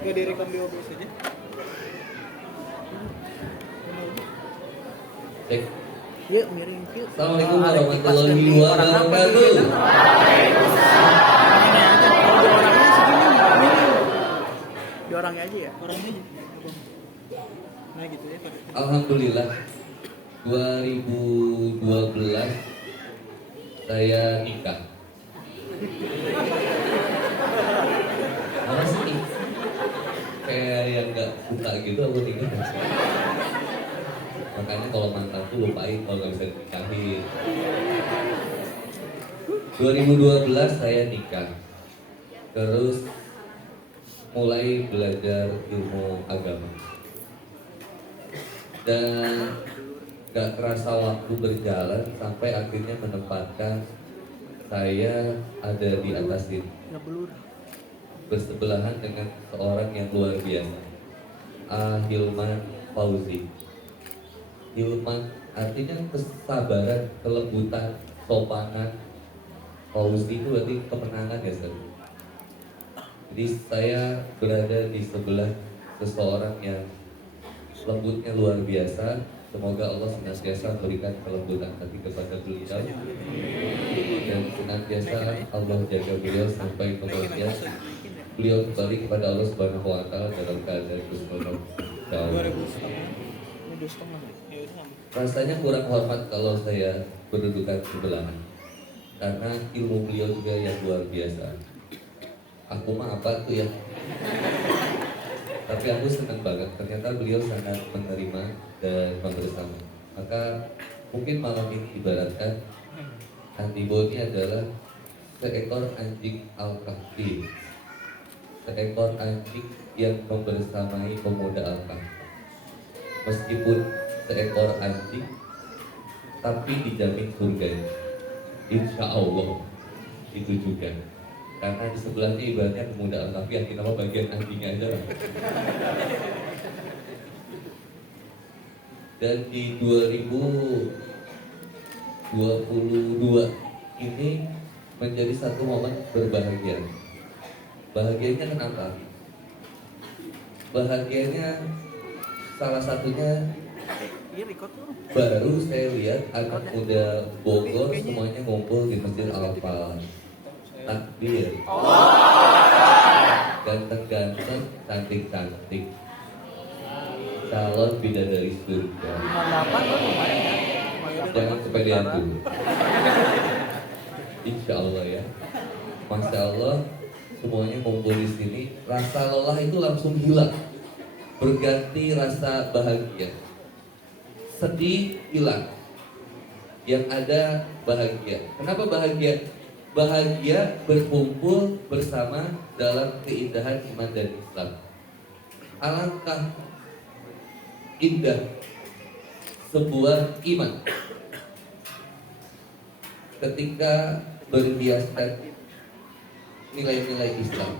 Gak direkam di OBS aja. Cek. Yuk, miring yuk. Assalamualaikum warahmatullahi wabarakatuh. Ini aja, kalau di orangnya segini miring. Di orangnya aja ya? Orangnya aja. Abang. Nah gitu ya Pak. Alhamdulillah 2012 saya nikah. Apa sih? Kayak yang gak suka gitu aku nikah. Makanya kalau mantanku lupain kalau gak bisa dinikahin. 2012 saya nikah. Terus mulai belajar ilmu agama. Dan gak kerasa waktu berjalan sampai akhirnya menempatkan saya ada di atas ini, Ngebelur. bersebelahan dengan seorang yang luar biasa, Hilman Fauzi. Hilman artinya kesabaran, kelembutan, sopanan. Fauzi itu berarti kemenangan ya Ustaz. Jadi saya berada di sebelah seseorang yang lembutnya luar biasa. Semoga Allah senantiasa berikan kelembutan hati kepada beliau dan senantiasa Allah jaga beliau sampai kemudian beliau kembali kepada Allah Subhanahu wa taala dalam keadaan husnul khotimah. 2,5 ya udah. Rasanya kurang hormat kalau saya berdudukan sebelahan karena ilmu beliau juga yang luar biasa. Aku mah apa tuh ya? Tapi aku senang banget, ternyata beliau sangat menerima dan membersama. Maka mungkin malam ini ibaratkan antibodi adalah seekor anjing al-kahfi, seekor anjing yang membersamai pemuda al-kahfi. Meskipun seekor anjing, tapi dijamin surga. Insya Allah itu juga. Karena di sebelahnya ibaratnya pemuda al-kahfi yang kita mau bagian anjingnya aja lah. Dan di 2022 ini menjadi satu momen berbahagia. Bahagianya kenapa? Bahagianya salah satunya Iya record tuh. baru saya lihat anak muda Bogor semuanya ngumpul di Masjid Al-Falah. Takbir. Ganteng-ganteng, cantik-cantik. Calon bidadari surga. 58 tuh lumayan ya. Jangan kepedean dulu. Insya Allah ya. Masya Allah, semuanya ngumpul di sini. Rasa lelah itu langsung hilang, berganti rasa bahagia. Sedih hilang, yang ada bahagia. Kenapa bahagia? Bahagia berkumpul bersama dalam keindahan iman dan Islam. Alangkah indah sebuah iman ketika berhiaskan nilai-nilai Islam.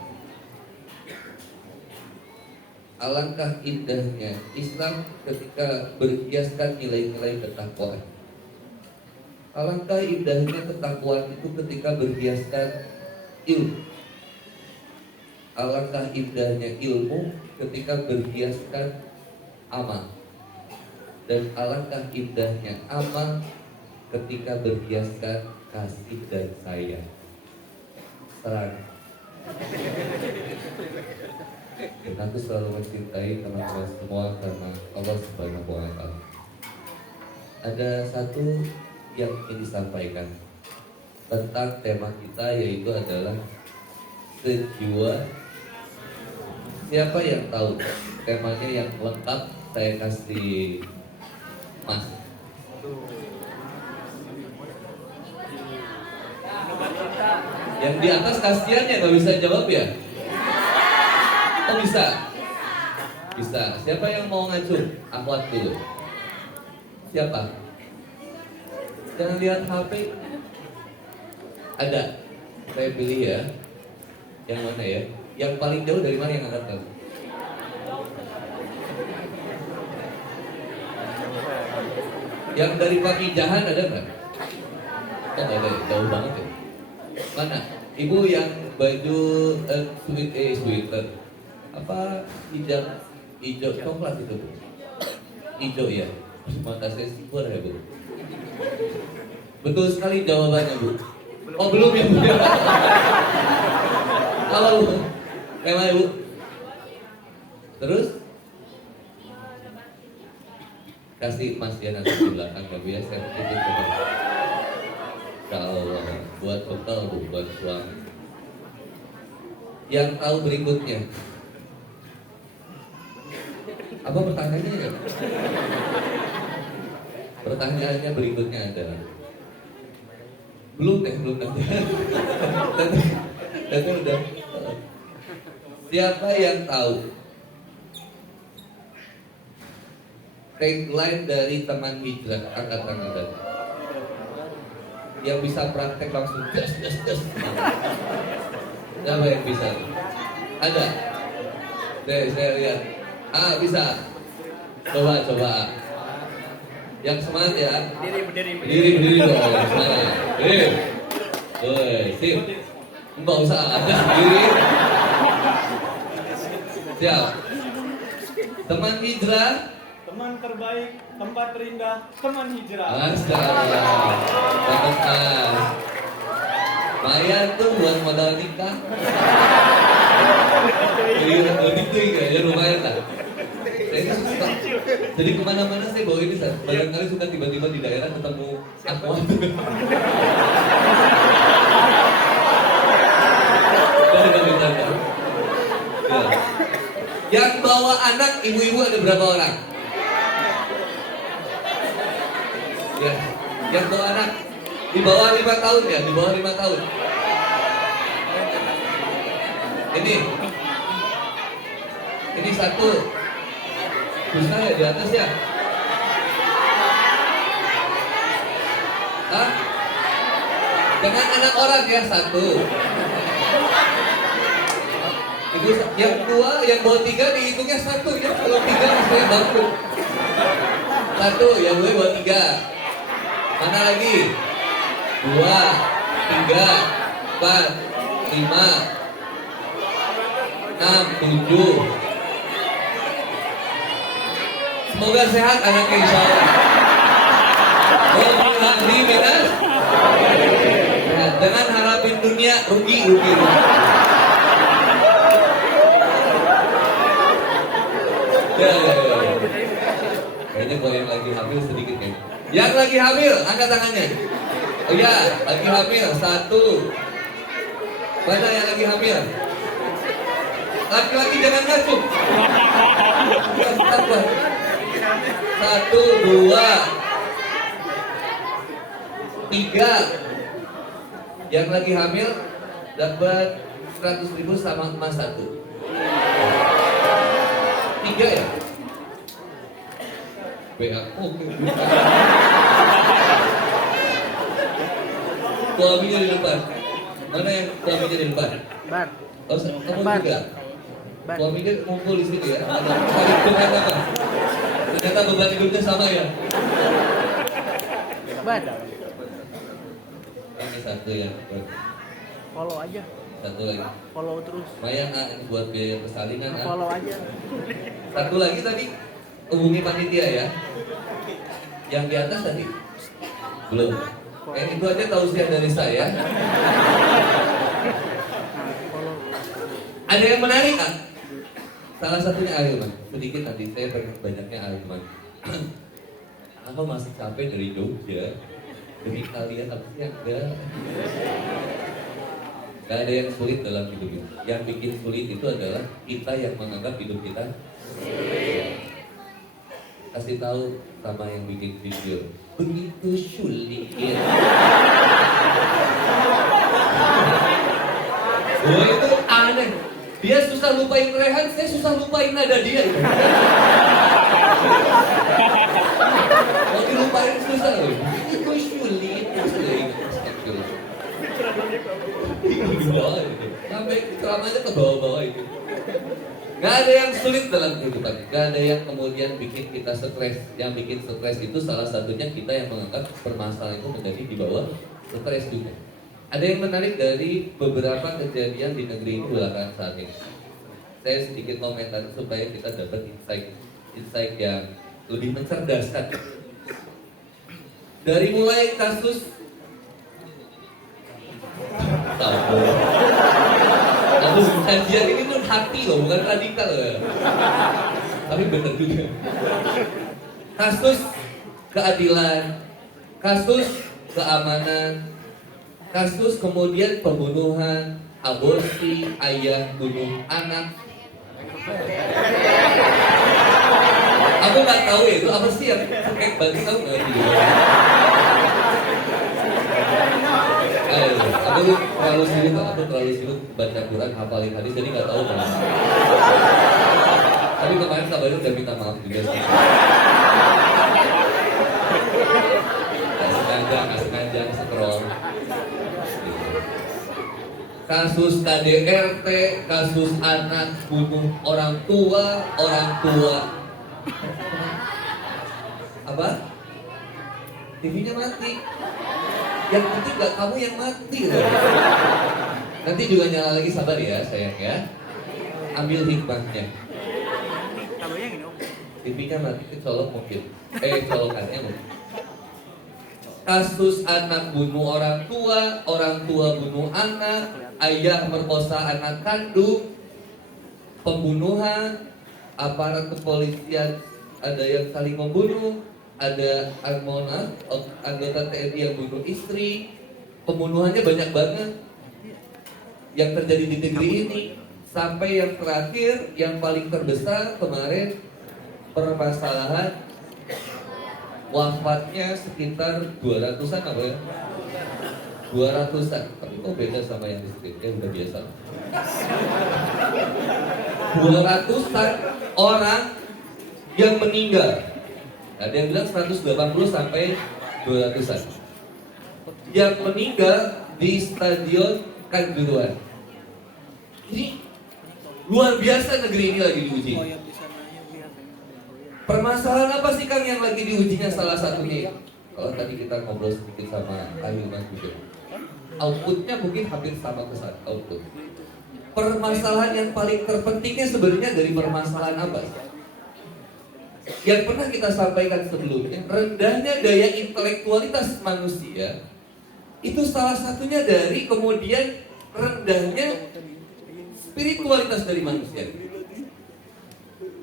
Alangkah indahnya Islam ketika berhiaskan nilai-nilai ketakwaan. Alangkah indahnya ketakwaan itu ketika berhiaskan ilmu. Alangkah indahnya ilmu ketika berhiaskan amal. Dan alangkah indahnya amal ketika berhiaskan kasih dan sayang. Serang. Dan aku selalu mencintai teman-teman semua karena Allah Subhanahu wa taala. Ada satu yang ingin disampaikan tentang tema kita, yaitu adalah sejiwa. Siapa yang tahu temanya yang lengkap? Saya kasih Mas. Yang di atas kasihan ya nggak bisa jawab ya? Oh bisa? Bisa. Siapa yang mau ngacung? Akhwat dulu. Siapa? Jangan lihat HP. Ada. Saya pilih ya. Yang mana ya? Yang paling jauh dari mana yang angkat kamu? Yang dari Pakijahan ada nggak? Oh nggak ada, jauh banget ya. Mana? Ibu yang baju sweater. Apa hijau coklat itu Bu? Hijau ya. Mata saya sipur ya Bu. Betul sekali jawabannya Bu. Oh belum ya Bu. Apa Bu? Temanya Bu. Terus kasih Mas Dian nanti di belakang ya Bu ya. Saya titip Bu. Kalau buat bekal Bu, buat suami. Yang tahu berikutnya. Apa pertanyaannya ya? Pertanyaannya berikutnya adalah belum nanti. Tapi udah. Siapa yang tahu tagline dari teman hijrah? Angkat tangan tadi. Yang bisa praktek langsung jas. Siapa yang bisa? Ada? Saya lihat. Bisa. Coba. Yang semangat ya. Berdiri dong. Semangat. Sip. Enggak usah ada sendiri. Siap. Teman hijrah. Teman terbaik, tempat terindah, teman hijrah. Masyaallah. Bagus. Maya tuh buat modal nikah. Begitu ya lumayan lah. Saya suka. Jadi kemana-mana saya bawa ini, barangkali suka tiba-tiba di daerah ketemu aqua. Ya. Yang bawa anak ibu-ibu ada berapa orang? Ya. Yang bawa anak di bawah 5 tahun ya, di bawah 5 tahun. Ini satu. Bisa ya di atas ya? Dengan anak orang ya satu. Ibu yang dua, yang bawa 3 dihitungnya satu ya. Kalau 3 maksudnya bangku. Satu, yang gue bawa 3. Mana lagi? 2, 3, 4, 5, 6, 7. Semoga sehat anaknya insya Allah. Di benar. Jangan harapin dunia rugi. Ya. Kayaknya kalau yang lagi hamil sedikit ya. Yang lagi hamil, angkat tangannya. Oh ya, lagi hamil 1. Mana yang lagi hamil? Laki-laki jangan ngacung. 1, 2, 3. Yang lagi hamil dapat 100.000 sama emas 1. 3 ya? BAku. Suaminya di depan. Mana yang suaminya di depan? Bar. Oh, kamu Bar. juga? Bar. Suaminya ngumpul di sini ya? Saling curhat apa? Ternyata beban hidupnya sama ya? Bar. Ini satu ya. Follow aja. Satu lagi. Follow terus. Lumayan ini buat biaya persalinan. Follow aja. Satu lagi tadi hubungi panitia ya. Yang di atas tadi belum. Itu aja tausiah dari saya. Follow. Ada yang menarik kan? Salah satunya Ahilman. Sedikit nanti saya pengen banyaknya Ahilman. Aku masih capek dari Jogja. Demi kalian apa sih ada? Gak ada yang sulit dalam hidup ini. Yang bikin sulit itu adalah kita yang menganggap hidup kita kasih tahu sama yang bikin video begitu sulit. Oh itu aneh. Dia susah lupain Rehan, saya susah lupain nada dia. Mau dilupain susah loh. Itu sulit. Sampai ceramahnya ke bawah-bawah itu. Gak ada yang sulit dalam kehidupan. Gak ada yang kemudian bikin kita stres. Yang bikin stres itu salah satunya kita yang menganggap permasalahan itu menjadi di bawah stres juga. Ada yang menarik dari beberapa kejadian di negeri ini belakangan saat ini. saya sedikit komentar supaya kita dapat insight yang lebih mencerdaskan. Dari mulai kasus kajian ini tuh hati loh, bukan radikal loh. Tapi bener juga. Kasus keadilan, kasus keamanan, kasus kemudian pembunuhan, aborsi, ayah bunuh anak. Aku nggak tahu ya, itu apa sih yang kayak bantu tahu nggak gitu? Aku terlalu sibuk baca Quran, hafalin hadis, jadi nggak tahu kenapa. Tapi kemarin kabarnya udah minta maaf juga sih. Nggak sengaja scroll. Kasus KDRT, kasus anak bunuh orang tua. Apa? TV-nya mati. Yang penting nggak kamu yang mati loh. Nanti juga nyala lagi, sabar ya sayang ya. Ambil hikmahnya. TV-nya mati, kecolok mungkin. Colokannya mungkin. Kasus anak bunuh orang tua bunuh anak, ayah merkosa anak kandung, pembunuhan, aparat kepolisian ada yang saling membunuh, ada anggota TNI yang bunuh istri, pembunuhannya banyak banget yang terjadi di negeri ini. Sampai yang terakhir, yang paling terbesar kemarin, permasalahan wafatnya sekitar 200-an apa ya? 200-an, tapi kok beda sama yang di skripnya, udah biasa. 200-an orang yang meninggal. Ada yang bilang 180 sampai 200-an. Yang meninggal di Stadion Kanjuruhan. Ini luar biasa, negeri ini lagi diuji. Permasalahan apa sih Kang yang lagi diujinya? Salah satunya, kalau tadi kita ngobrol sedikit sama Ahilman juga, outputnya mungkin hampir sama kesana output. Permasalahan yang paling terpentingnya sebenarnya dari permasalahan apa? Yang pernah kita sampaikan sebelumnya, rendahnya daya intelektualitas manusia itu salah satunya dari kemudian rendahnya spiritualitas dari manusia.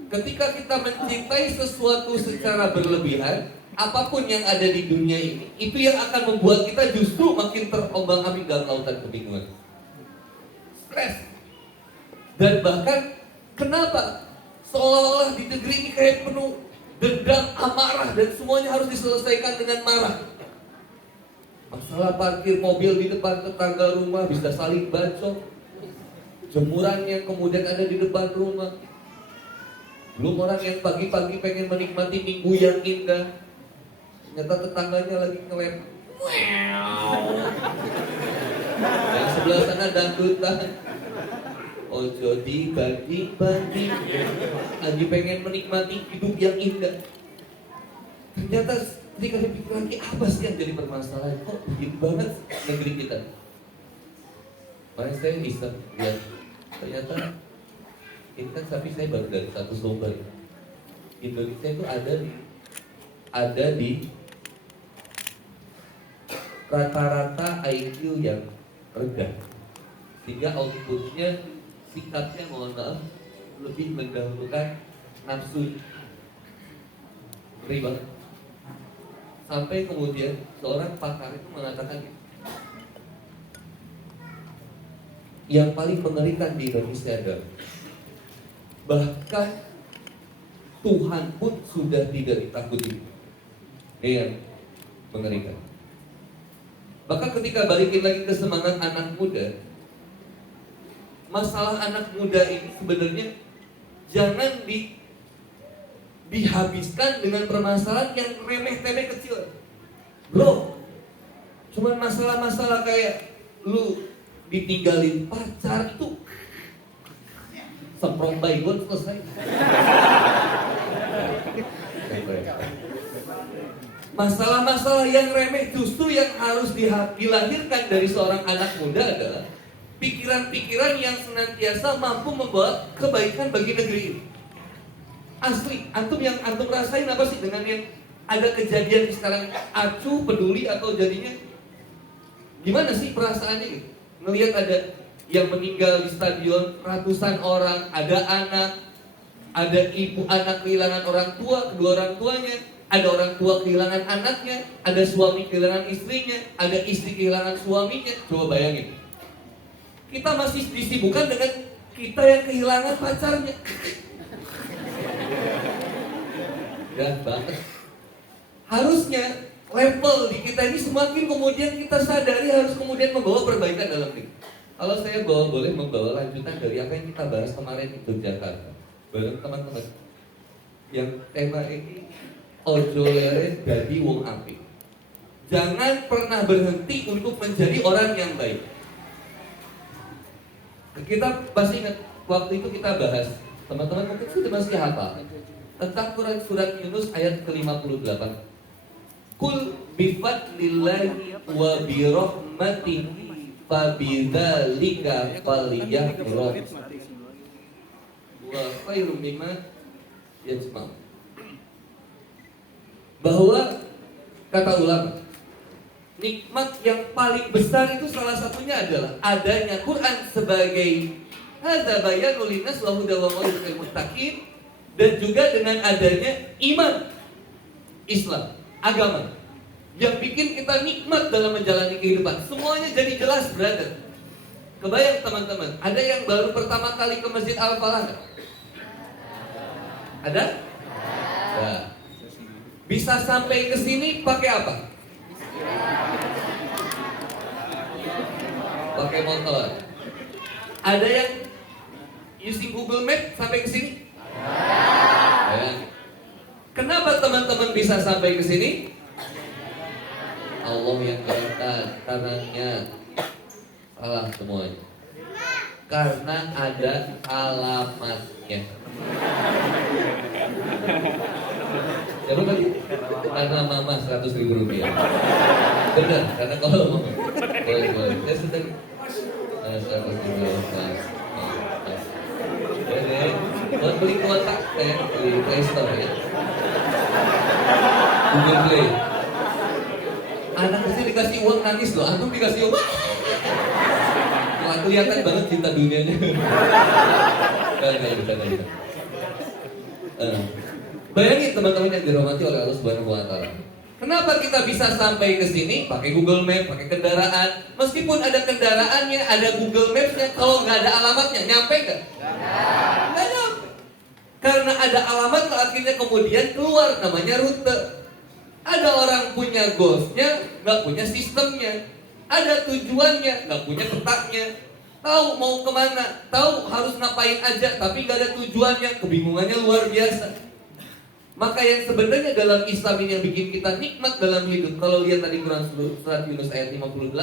Ketika kita mencintai sesuatu secara berlebihan, apapun yang ada di dunia ini, itu yang akan membuat kita justru makin terombang-ambing dalam lautan kebingungan, stres. Dan bahkan kenapa seolah-olah di negeri ini kayak penuh dendam, amarah, dan semuanya harus diselesaikan dengan marah. Masalah parkir mobil di depan tetangga rumah bisa saling bacok, jemuran yang kemudian ada di depan rumah. Belum orang yang pagi-pagi pengen menikmati minggu yang indah, ternyata tetangganya lagi ngelem. Yang sebelah sana dangdutan. Ojo dibanding-banding, lagi pengen menikmati hidup yang indah. Ternyata ketika dipikir lagi, apa sih yang jadi permasalahan? Kok begitu banget negeri kita? Makanya saya bisa lihat, ternyata ini kan, tapi saya baru dari satu sumber. Indonesia itu ada di rata-rata IQ yang rendah, sehingga outputnya, sikapnya, mohon maaf, lebih mendahulukan nafsu. Ngeri banget. Sampai kemudian seorang pakar itu mengatakan, yang paling mengerikan di Indonesia adalah bahkan Tuhan pun sudah tidak ditakuti. Ini yang mengerikan. Maka ketika balikin lagi ke semangat anak muda, masalah anak muda ini sebenarnya jangan dihabiskan dengan permasalahan yang remeh-temeh kecil. Bro, cuman masalah-masalah kayak lu ditinggalin pacar itu semprong baygon selesai. Masalah-masalah yang remeh justru yang harus dilahirkan dari seorang anak muda adalah pikiran-pikiran yang senantiasa mampu membawa kebaikan bagi negeri ini. Asli, antum yang antum rasain apa sih dengan yang ada kejadian sekarang acuh, peduli atau jadinya gimana sih perasaannya gitu? Ngelihat ada yang meninggal di stadion ratusan orang, ada anak, ada ibu anak kehilangan orang tua, kedua orang tuanya, ada orang tua kehilangan anaknya, ada suami kehilangan istrinya, ada istri kehilangan suaminya. Coba bayangin. Kita masih disibukkan dengan kita yang kehilangan pacarnya. Ya banget. Harusnya level di kita ini semakin kemudian kita sadari harus kemudian membawa perbaikan dalam diri. Kalau saya boleh membawa lanjutan dari apa yang kita bahas kemarin di Yogyakarta bareng teman-teman. Yang tema ini ojo lere dadi wong apik. Jangan pernah berhenti untuk menjadi orang yang baik. Kita pasti ingat waktu itu kita bahas, teman-teman mungkin sudah masih hafal tentang Quran surat Yunus ayat ke-58. Kul bifadlillahi wa birahmatihi fabidzalika falyafrahu wa khairum mimma yajma'un. Bahwa kata ulama, nikmat yang paling besar itu salah satunya adalah adanya Quran sebagai hadza bayanul linnas wa hudan wa mau'izatan lil muttaqin, dan juga dengan adanya iman Islam, agama yang bikin kita nikmat dalam menjalani kehidupan. Semuanya jadi jelas, brother. Kebayang teman-teman, ada yang baru pertama kali ke Masjid Al-Falah? Ada? Ya. Bisa sampai ke sini pakai apa? Pakai motor. Ada yang using Google Map sampai ke sini? Ya. Kenapa teman-teman bisa sampai ke sini? Allah yang berkata, karenanya salah semuanya. Karena ada alamatnya. Ya betul. Karena mama 100.000 rupiah. Benar, karena kalau mama. Boleh. Saya sedang 100.000 rupiah. Boleh. Mau beli kuota, kayak beli Play Store ya. Google Play. Anak kecil dikasih uang nangis loh, antum dikasih uang. Wah, kelihatan banget cinta dunianya. Enggak. Bayangin teman-teman yang dirahmati oleh Allah Subhanahu wa taala. Kenapa kita bisa sampai ke sini? Pakai Google Map, pakai kendaraan. Meskipun ada kendaraannya, ada Google Maps-nya, kalau nggak ada alamatnya, nyampe nggak? Nggak nyampe. Karena ada alamat, akhirnya kemudian keluar namanya rute. Ada orang punya goals-nya, nggak punya sistemnya. Ada tujuannya, nggak punya petanya. Tahu mau kemana, tahu harus ngapain aja, tapi nggak ada tujuannya, kebingungannya luar biasa. Maka yang sebenarnya dalam Islam ini yang bikin kita nikmat dalam hidup, kalau lihat tadi Quran surat Yunus ayat 58,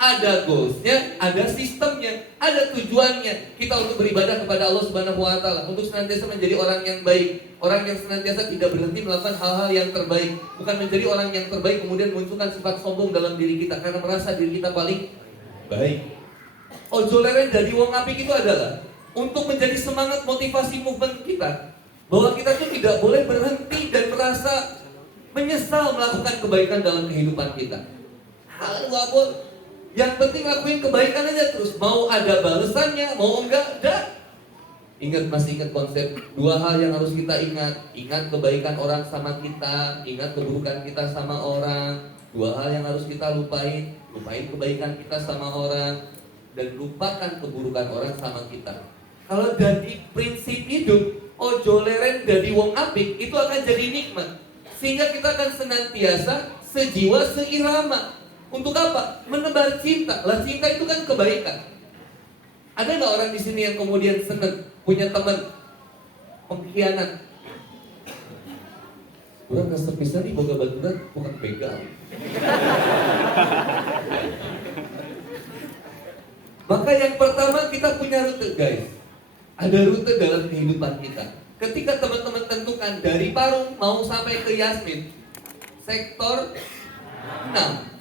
ada goalsnya, ada sistemnya, ada tujuannya. Kita untuk beribadah kepada Allah Subhanahu wa taala, untuk senantiasa menjadi orang yang baik, orang yang senantiasa tidak berhenti melakukan hal-hal yang terbaik, bukan menjadi orang yang terbaik kemudian munculkan sifat sombong dalam diri kita karena merasa diri kita paling baik. Ojo leren dadi wong apik itu adalah untuk menjadi semangat motivasi movement kita, bahwa kita tuh tidak boleh berhenti dan merasa menyesal melakukan kebaikan dalam kehidupan kita. Hal wabon. Yang penting lakuin kebaikan aja terus. Mau ada balasannya, mau enggak, dah. Masih ingat konsep dua hal yang harus kita ingat. Ingat kebaikan orang sama kita, ingat keburukan kita sama orang. Dua hal yang harus kita lupain. Lupain kebaikan kita sama orang, dan lupakan keburukan orang sama kita. Kalau dari prinsip hidup, ojo leren dadi wong apik, itu akan jadi nikmat. Sehingga kita akan senantiasa sejiwa seirama. Untuk apa? Menebar cinta. Lah cinta itu kan kebaikan. Ada nggak orang di sini yang kemudian seneng punya teman pengkhianat? Orang nggak sepisah nih boga baturan bukan begal. Maka yang pertama kita punya rute, guys. Ada rute dalam kehidupan kita. Ketika teman-teman tentukan dari Parung mau sampai ke Yasmin, sektor 6.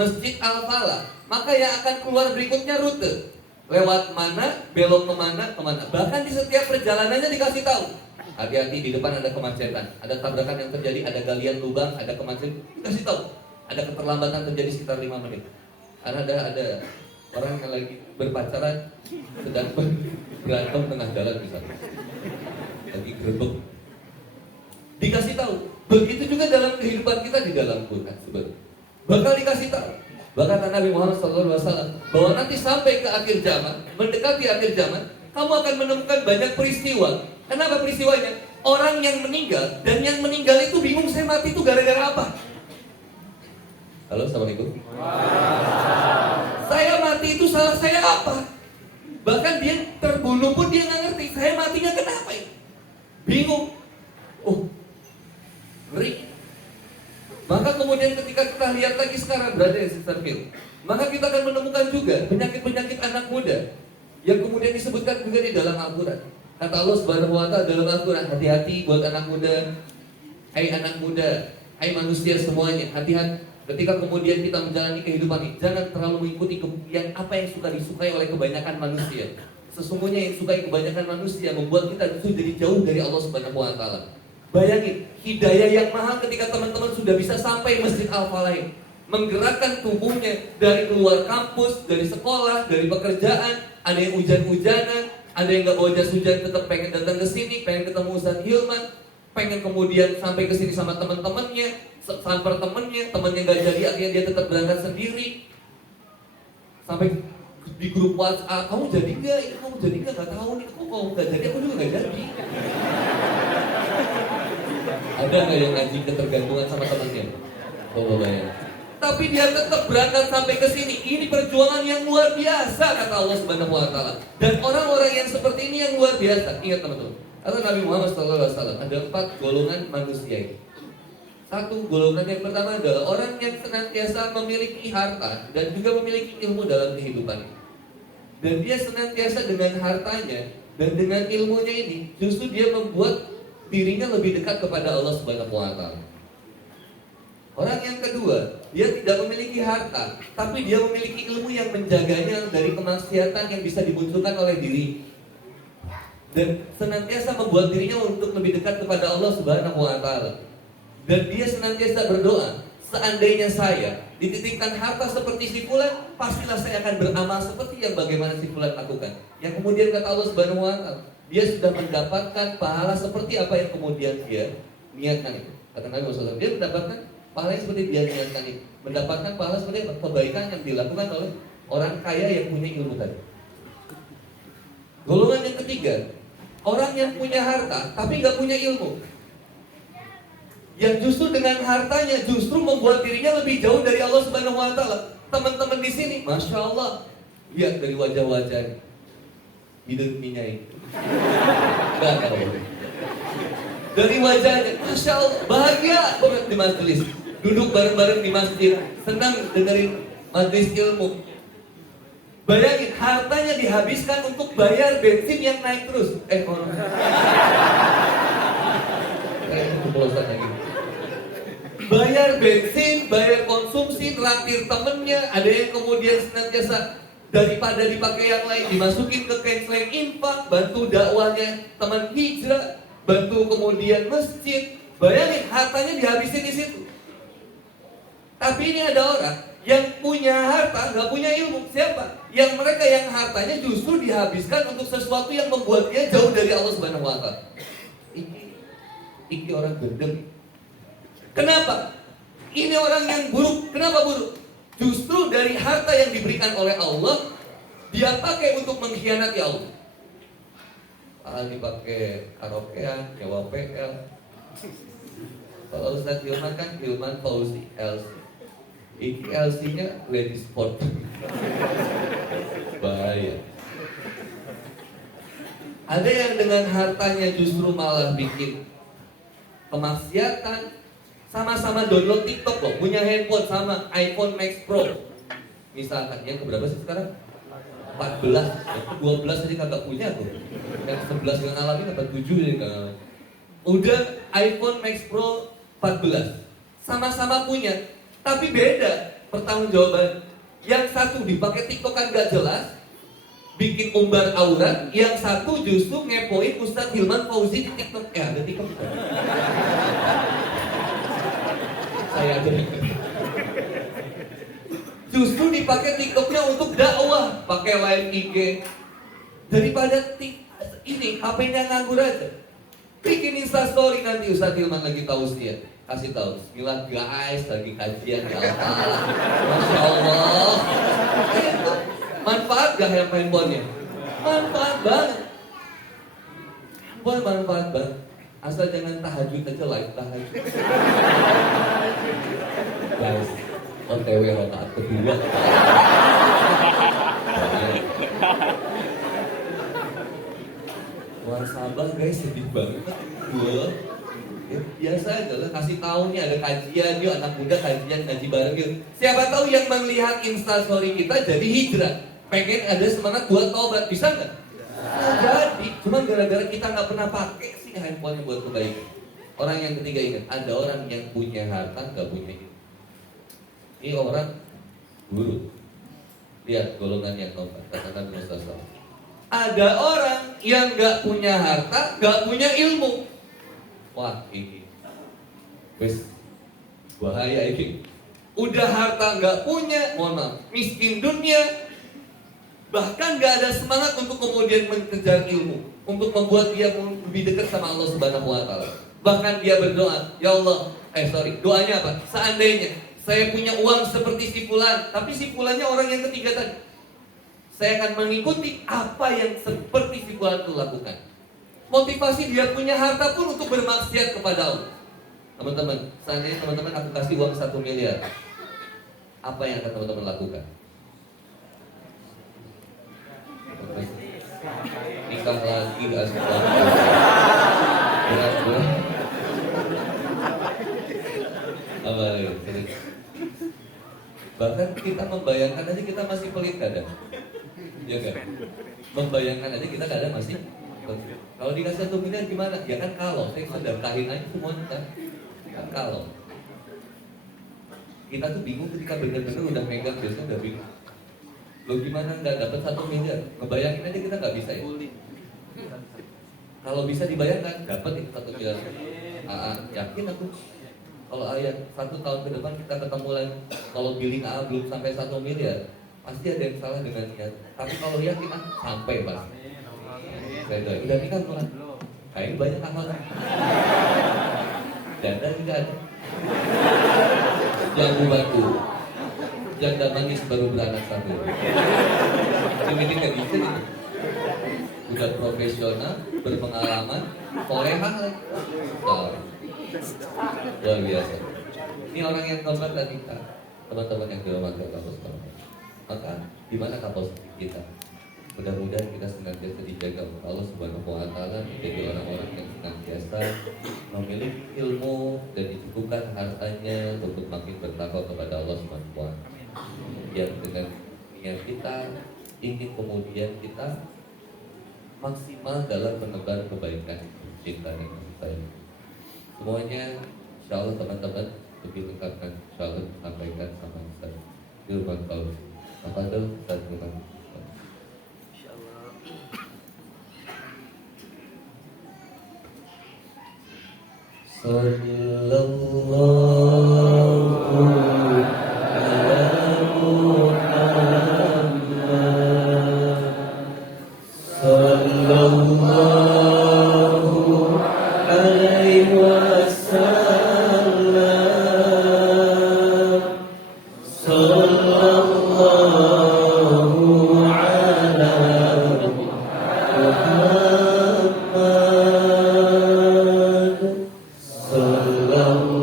Masjid Al-Falah, maka yang akan keluar berikutnya rute. Lewat mana, belok kemana, kemana. Bahkan di setiap perjalanannya dikasih tahu. Hati-hati, di depan ada kemacetan, ada tabrakan yang terjadi, ada galian lubang, ada kemacetan, dikasih tahu. Ada keterlambatan terjadi sekitar 5 menit. Karena ada orang yang lagi berpacaran sedang berantem tengah jalan misalnya. Lagi gerebek. Dikasih tahu. Begitu juga dalam kehidupan kita di dalam Quran sebenarnya. Bakal dikasih tahu. Bahkan Nabi Muhammad SAW bahwa nanti sampai ke akhir zaman, mendekati akhir zaman, kamu akan menemukan banyak peristiwa. Kenapa peristiwanya? Orang yang meninggal, dan yang meninggal itu bingung, saya mati itu gara-gara apa? Halo, Assalamualaikum. Saya mati itu salah saya apa? Bahkan dia terbunuh pun dia nggak ngerti, saya matinya kenapa ya? Bingung. Oh, ngeri. Maka kemudian ketika kita lihat lagi sekarang berada di Sister Phil, maka kita akan menemukan juga penyakit-penyakit anak muda yang kemudian disebutkan juga di dalam Al-Quran. Kata Allah Subhanahu wa Ta'ala dalam Al-Quran, hati-hati buat anak muda, hai anak muda, hai manusia semuanya, hati-hati ketika kemudian kita menjalani kehidupan ini, jangan terlalu mengikuti yang apa yang suka disukai oleh kebanyakan manusia. Sesungguhnya yang disukai kebanyakan manusia membuat kita justru jadi jauh dari Allah Subhanahu wa Ta'ala. Bayangin, hidayah yang mahal ketika teman-teman sudah bisa sampai Masjid Al-Falah, menggerakkan tubuhnya dari keluar kampus, dari sekolah, dari pekerjaan, ada yang hujan-hujanan, ada yang gak bawa jas hujan tetap pengen datang ke sini, pengen ketemu Ustaz Hilman, pengen kemudian sampai ke sini sama teman-temannya, sampai temannya gak jadi, akhirnya dia tetap berangkat sendiri. Sampai di grup WhatsApp, kamu jadi nggak? Ini kamu jadi nggak? Gak tahu nih, kok kamu nggak jadi, aku juga nggak jadi. Ada nggak yang ngaji ketergantungan sama temannya? Oh, bayang. Tapi dia tetap berangkat sampai ke sini. Ini perjuangan yang luar biasa kata Allah Subhanahu wa Ta'ala. Dan orang-orang yang seperti ini yang luar biasa. Ingat teman-teman, kata Nabi Muhammad SAW ada 4 golongan manusia ini. Satu golongan yang pertama adalah orang yang senantiasa memiliki harta dan juga memiliki ilmu dalam kehidupannya. Dan dia senantiasa dengan hartanya dan dengan ilmunya ini justru dia membuat dirinya lebih dekat kepada Allah Subhanahu wa Ta'ala. Orang yang kedua, dia tidak memiliki harta, tapi dia memiliki ilmu yang menjaganya dari kemaksiatan yang bisa dimunculkan oleh diri. Dan senantiasa membuat dirinya untuk lebih dekat kepada Allah Subhanahu wa Ta'ala. Dan dia senantiasa berdoa, seandainya saya dititipkan harta seperti si fulan, pastilah saya akan beramal seperti yang bagaimana si fulan lakukan. Yang kemudian kata Allah Subhanahu wa Ta'ala, dia sudah mendapatkan pahala seperti apa yang kemudian dia niatkan itu. Kata Nabi SAW, dia mendapatkan pahala yang seperti dia niatkan itu. Mendapatkan pahala seperti apa? Kebaikan yang dilakukan oleh orang kaya yang punya ilmu tadi. Golongan yang ketiga, orang yang punya harta tapi nggak punya ilmu, yang justru dengan hartanya justru membuat dirinya lebih jauh dari Allah Subhanahu wa Ta'ala. Teman-teman di sini, masya Allah, lihat dari wajah-wajah hidupnya ini. Enggak tahu. Dari wajahnya, masya Allah, bahagia banget di majelis, duduk bareng-bareng di masjid, senang dengerin majelis ilmu. Bayangin, hartanya dihabiskan untuk bayar bensin yang naik terus. Kepolosan lagi. Bayar bensin, bayar konsumsi, traktir temennya. Ada yang kemudian senantiasa daripada dipakai yang lain dimasukin ke cancel infak, bantu dakwahnya teman hijrah, bantu kemudian masjid. Bayangin, hartanya dihabisin di situ. Tapi ini ada orang yang punya harta, nggak punya ilmu. Siapa? Yang mereka yang hartanya justru dihabiskan untuk sesuatu yang membuat dia jauh dari Allah Subhanahu wa Ta'ala. Ini orang gendeng. Kenapa? Ini orang yang buruk. Kenapa buruk? Justru dari harta yang diberikan oleh Allah, dia pakai untuk mengkhianati Allah. Dipakai karaokean, nyewa PL. Kalau Ustaz Hilman kan Hilman Fauzi LC. Iki LC-nya Lady Sport. Bahaya. Ada yang dengan hartanya justru malah bikin kemaksiatan. Sama-sama download TikTok loh, punya handphone sama iPhone Max Pro. Misalkan, yang keberapa sih sekarang? 14, yang ke-12 tadi kagak punya tuh. Yang 11 yang ngalamin dapat 7 jadi gak. Udah iPhone Max Pro 14. Sama-sama punya, tapi beda. pertanggungjawaban. Yang satu dipakai TikTokan gak jelas, bikin umbar aurat. Yang satu justru ngepoin Ustadz Hilman Fauzi di TikTok. Ada TikTok. Saya aja. Justru dipakai TikToknya untuk dakwah, pakai live IG. Daripada ini HP-nya nganggur aja. Bikin Instastory nanti Ustadz Hilman lagi tausiah. Kasih tahu, bismillah guys, lagi kajian ya Allah. Masya Allah. Itu manfaat gak ya handphonenya? Manfaat banget. Handphone manfaat banget. Asal jangan tahajud aja, live tahajud. Guys, OTW rakaat kedua. Muhasabah guys, sedih banget. Biasa aja lah, kasih tahu nih ada kajian, yuk anak muda kajian, ngaji bareng yuk. Siapa tahu yang melihat instastory kita jadi hijrah, pengen ada semangat buat taubat, bisa nggak? Jadi, cuma gara-gara kita nggak pernah pakai sih handphonenya buat kebaikan. Orang yang ketiga ingat, ada orang yang punya harta nggak punya ilmu. Ini orang guru. Lihat golongannya taubat, katakan Mustafa. Ada orang yang nggak punya harta, nggak punya ilmu. Wah ini wes bahaya ini. Udah harta nggak punya, mohon maaf, miskin dunia. Bahkan nggak ada semangat untuk kemudian mengejar ilmu, untuk membuat dia lebih dekat sama Allah Subhanahu Wa Taala. Bahkan dia berdoa, ya Allah, doanya apa? Seandainya saya punya uang seperti si fulan, tapi si fulannya orang yang ketiga tadi, saya akan mengikuti apa yang seperti si fulan itu lakukan. Motivasi dia punya harta pun untuk bermaksiat kepada Allah. Teman-teman, seandainya teman-teman aku kasih uang 1 miliar, apa yang akan teman-teman lakukan? Nikah lagi, asik banget. Berat. Apa lagi? Bahkan kita membayangkan aja kita masih pelit kadang. Ya kan? Membayangkan aja kita kadang masih. Kalau dikasih 1 miliar gimana? Ya kan kalau saya sedekahin aja semuanya kan kalau kita tuh bingung ketika benar-benar udah megang biasanya udah bingung. Lo gimana nggak dapat 1 miliar? Ngebayangin aja kita nggak bisa ya. Kalau bisa dibayangkan dapat itu 1 miliar. Yakin aku. Kalau ayat 1 tahun ke depan kita ketemu lagi, kalau billing belum sampai 1 miliar, pasti ada yang salah dengan niat. Tapi kalau yakin sampai pasti. Udah nikah belum? Kayaknya banyak amal. Janda juga ada. Jambu batu. Janda manis baru beranak 1. Ini nggak bisa nih. Udah profesional, berpengalaman, solehah lagi. Luar biasa. Ini orang yang taubat tadi, teman-teman yang dirahmati Allah SWT. Maka di mana kapasitas kita? Mudah-mudahan kita senantiasa dijaga oleh Allah Subhanahu Wa Taala, menjadi orang-orang yang senantiasa memiliki ilmu dan dicukupkan hartanya untuk makin bertakwa kepada Allah Subhanahu Wa Taala. Yang dengan niat kita ingin kemudian kita maksimal dalam menebar kebaikan cinta dan kasih sayang. Semuanya, insya Allah teman-teman lebih lengkapkan, insya Allah sampaikan sama Ustaz Hilman Fauzi. Apa itu Ustaz Hilman? Sallallahu ala Muhammad sallallahu alaihi wasallam sallallahu ala Muhammad sallallahu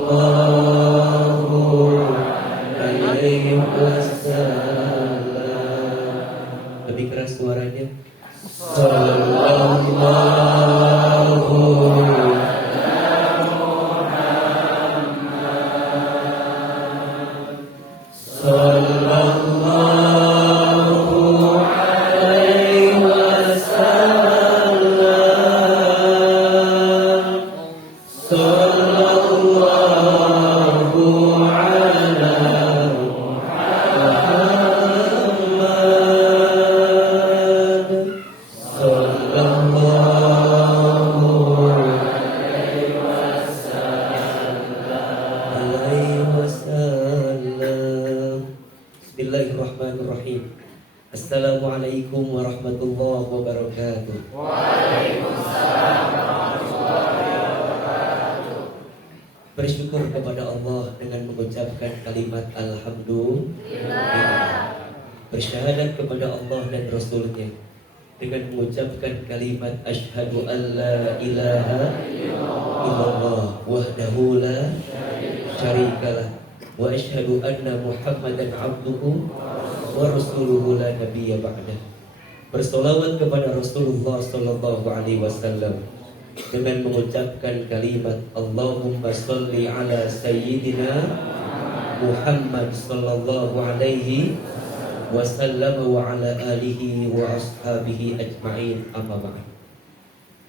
Bersyukur kepada Allah dengan mengucapkan kalimat Alhamdulillah. Bersyahadat kepada Allah dan Rasulnya dengan mengucapkan kalimat Asyhadu an la ilaha illallah wahdahu la syarikalah wa asyhadu anna Muhammadan abduhu wa rasuluhu la nabiyya ba'dah. Bersolawat kepada Rasulullah sallallahu alaihi wasallam dengan mengucapkan kalimat Allahumma salli ala sayyidina Muhammad sallallahu alaihi wasallam wa ala alihi wa ashabihi ajma'in, amma ba'd.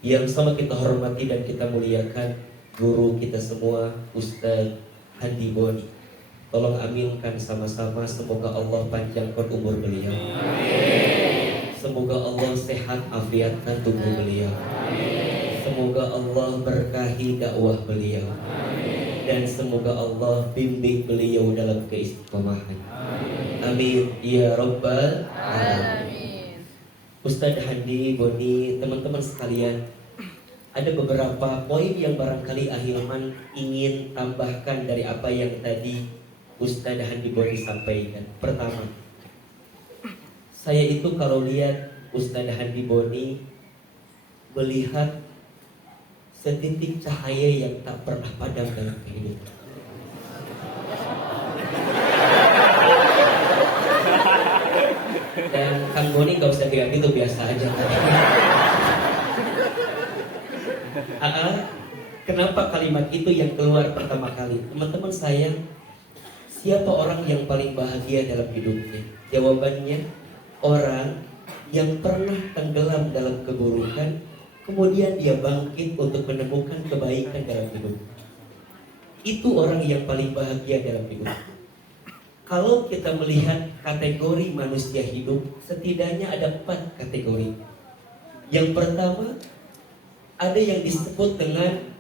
Yang sama kita hormati dan kita muliakan guru kita semua, Ustaz Handi Boni. Tolong aminkan sama-sama, semoga Allah panjangkan umur beliau. Semoga Allah sehat afiatkan tubuh beliau. Semoga Allah berkahi dakwah beliau. Dan semoga Allah bimbing beliau dalam keistiqomahan. Amin ya rabbal alamin. Ustadz Handi Boni, teman-teman sekalian, ada beberapa poin yang barangkali Ahilman ingin tambahkan dari apa yang tadi Ustadz Handi Boni sampaikan. Pertama, saya itu kalau lihat Ustadz Handi Boni melihat setitik cahaya yang tak pernah padam dalam kehidupan. Dan Kang Boni gak usah lihat itu, biasa aja. Kenapa kalimat itu yang keluar pertama kali? Teman-teman sayang, siapa orang yang paling bahagia dalam hidupnya? Jawabannya, orang yang pernah tenggelam dalam keburukan, kemudian dia bangkit untuk menemukan kebaikan dalam hidup. Itu orang yang paling bahagia dalam hidup. Kalau kita melihat kategori manusia hidup, setidaknya ada 4 kategori. Yang pertama, ada yang disebut dengan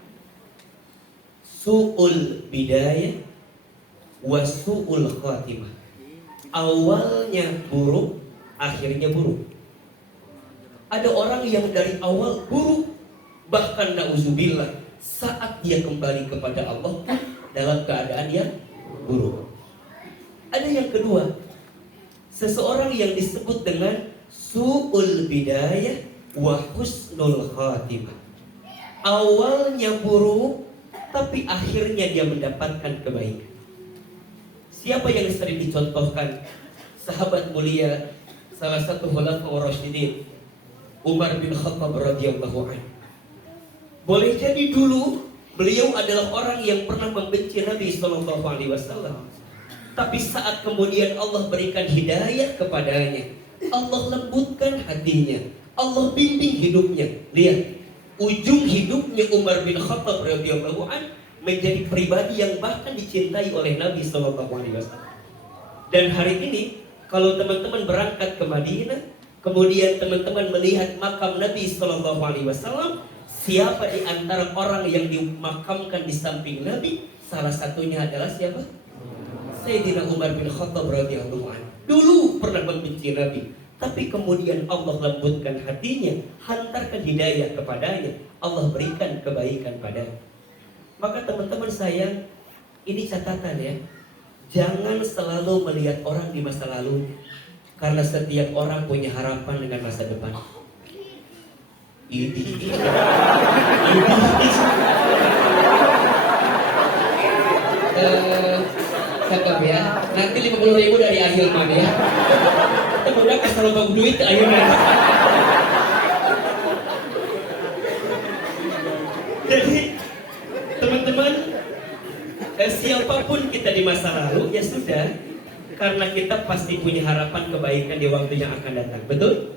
su'ul bidayah wa su'ul khatimah. Awalnya buruk, akhirnya buruk. Ada orang yang dari awal buruk, bahkan na'udzubillah, saat dia kembali kepada Allah dalam keadaan yang buruk. Ada yang kedua, seseorang yang disebut dengan su'ul bidayah wa husnul khatimah. Awalnya buruk, tapi akhirnya dia mendapatkan kebaikan. Siapa yang sering dicontohkan? Sahabat mulia, salah satu khulafaur rasyidin, Umar bin Khattab radhiyallahu anhu. Boleh jadi dulu beliau adalah orang yang pernah membenci Nabi sallallahu alaihi wasallam. Tapi saat kemudian Allah berikan hidayah kepadanya, Allah lembutkan hatinya, Allah bimbing hidupnya. Lihat, ujung hidupnya Umar bin Khattab radhiyallahu anhu menjadi pribadi yang bahkan dicintai oleh Nabi sallallahu alaihi wasallam. Dan hari ini kalau teman-teman berangkat ke Madinah, kemudian teman-teman melihat makam Nabi sallallahu alaihi wasallam, siapa di antara orang yang dimakamkan di samping Nabi? Salah satunya adalah siapa? Sayyidina Umar bin Khattab radhiyallahu anhu. Dulu pernah membenci Nabi, tapi kemudian Allah lembutkan hatinya, hantarkan hidayah kepadanya, Allah berikan kebaikan padanya. Maka teman-teman sayang, ini catatan ya. Jangan selalu melihat orang di masa lalu, karena setiap orang punya harapan dengan masa depan. Ini cakep ya. Nanti 50.000 dari Ahilman ya. Kita udah kasih lobang duit ke Ahilman. Jadi teman-teman, siapapun kita di masa lalu, ya sudah, karena kita pasti punya harapan kebaikan di waktu yang akan datang. Betul?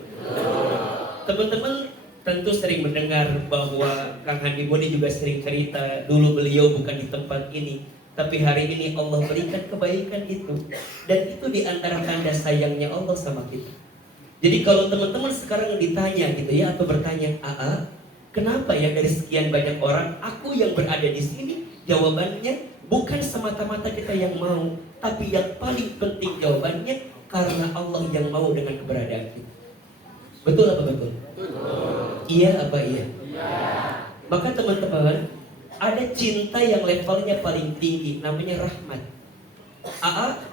Teman-teman tentu sering mendengar bahwa Kang Handi Boni juga sering cerita, dulu beliau bukan di tempat ini, tapi hari ini Allah berikan kebaikan itu. Dan itu di antara tanda sayangnya Allah sama kita. Jadi kalau teman-teman sekarang ditanya gitu ya, atau bertanya, kenapa ya dari sekian banyak orang aku yang berada di sini? Jawabannya bukan semata-mata kita yang mau, tapi yang paling penting jawabannya karena Allah yang mau dengan keberadaan kita. Betul apa betul? Iya apa iya? Maka teman-teman, ada cinta yang levelnya paling tinggi, namanya rahmat.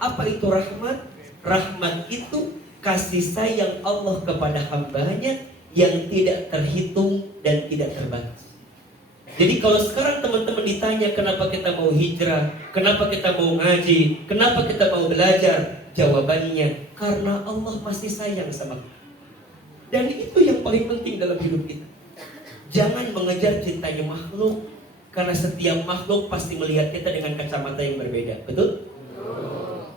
Apa itu rahmat? Rahmat itu kasih sayang Allah kepada hambanya yang tidak terhitung dan tidak terbatas. Jadi kalau sekarang teman-teman ditanya kenapa kita mau hijrah, kenapa kita mau ngaji, kenapa kita mau belajar, jawabannya karena Allah masih sayang sama kita. Dan itu yang paling penting dalam hidup kita. Jangan mengejar cintanya makhluk, karena setiap makhluk pasti melihat kita dengan kacamata yang berbeda. Betul?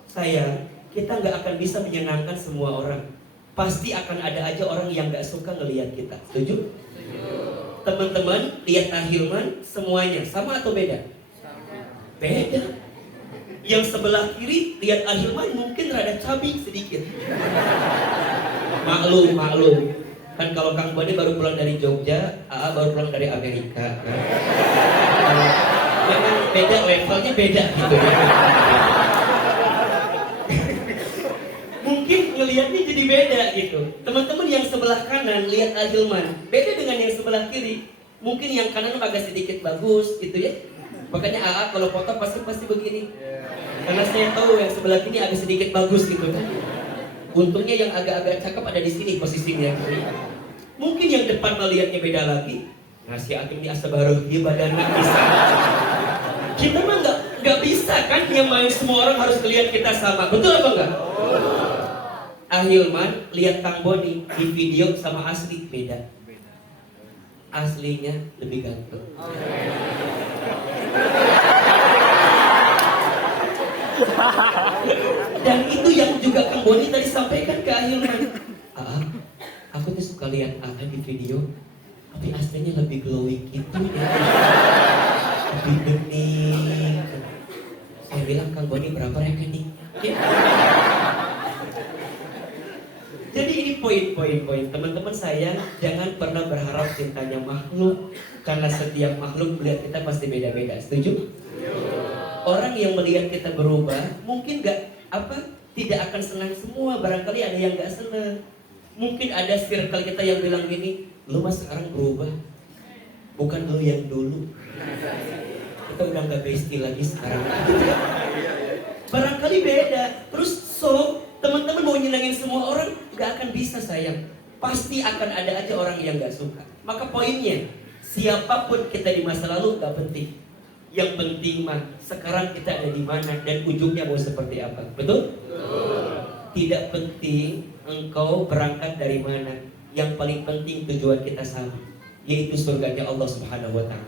Sayang, kita nggak akan bisa menyenangkan semua orang. Pasti akan ada aja orang yang nggak suka ngelihat kita. Setuju? Teman-teman, lihat Ahilman, semuanya sama atau beda? Beda. Yang sebelah kiri, lihat Ahilman mungkin rada cabi sedikit. Maklum. Kan kalau Kang Boni baru pulang dari Jogja, AA baru pulang dari Amerika. Kan? Memang beda, levelnya beda gitu. Mungkin ngelihatnya jadi beda gitu. Teman-teman yang sebelah kanan lihat Ahilman, beda dengan yang sebelah kiri. Mungkin yang kanan agak sedikit bagus gitu ya. Makanya AA kalau foto pasti begini. Karena saya tahu yang sebelah kiri agak sedikit bagus gitu kan. Untungnya yang agak-agak cakep ada di sini posisinya. Mungkin yang depan melihatnya beda lagi. Nah si Akim di Asabaruh dia badannya bisa. Kita mah nggak bisa kan yang main semua orang harus lihat kita sama. Betul apa enggak? Ahilman lihat Kang Boni di video sama asli beda. Aslinya lebih ganteng. Dan itu yang juga Kang Boni tadi sampaikan ke Ahilman. Aku tuh suka lihat di video, tapi aslinya lebih glowing gitu ya. Lebih bening. Saya bilang Kang Boni berapa rekeningnya? Ya. Jadi ini poin-poin. Teman-teman saya jangan pernah berharap cintanya makhluk, karena setiap makhluk melihat kita pasti beda-beda. Setuju? Orang yang melihat kita berubah mungkin tidak akan senang semua. Barangkali ada yang gak senang. Mungkin ada circle kita yang bilang gini, lu mas sekarang berubah, bukan lu yang dulu. Kita udah gak bestie lagi sekarang. Barangkali beda. Terus teman-teman mau nyenangin semua orang gak akan bisa sayang. Pasti akan ada aja orang yang gak suka. Maka poinnya, siapapun kita di masa lalu gak penting. Yang penting mah sekarang kita ada di mana dan ujungnya mau seperti apa. Betul? Tidak penting engkau berangkat dari mana. Yang paling penting tujuan kita sama, yaitu surganya Allah Subhanahu wa ta'ala.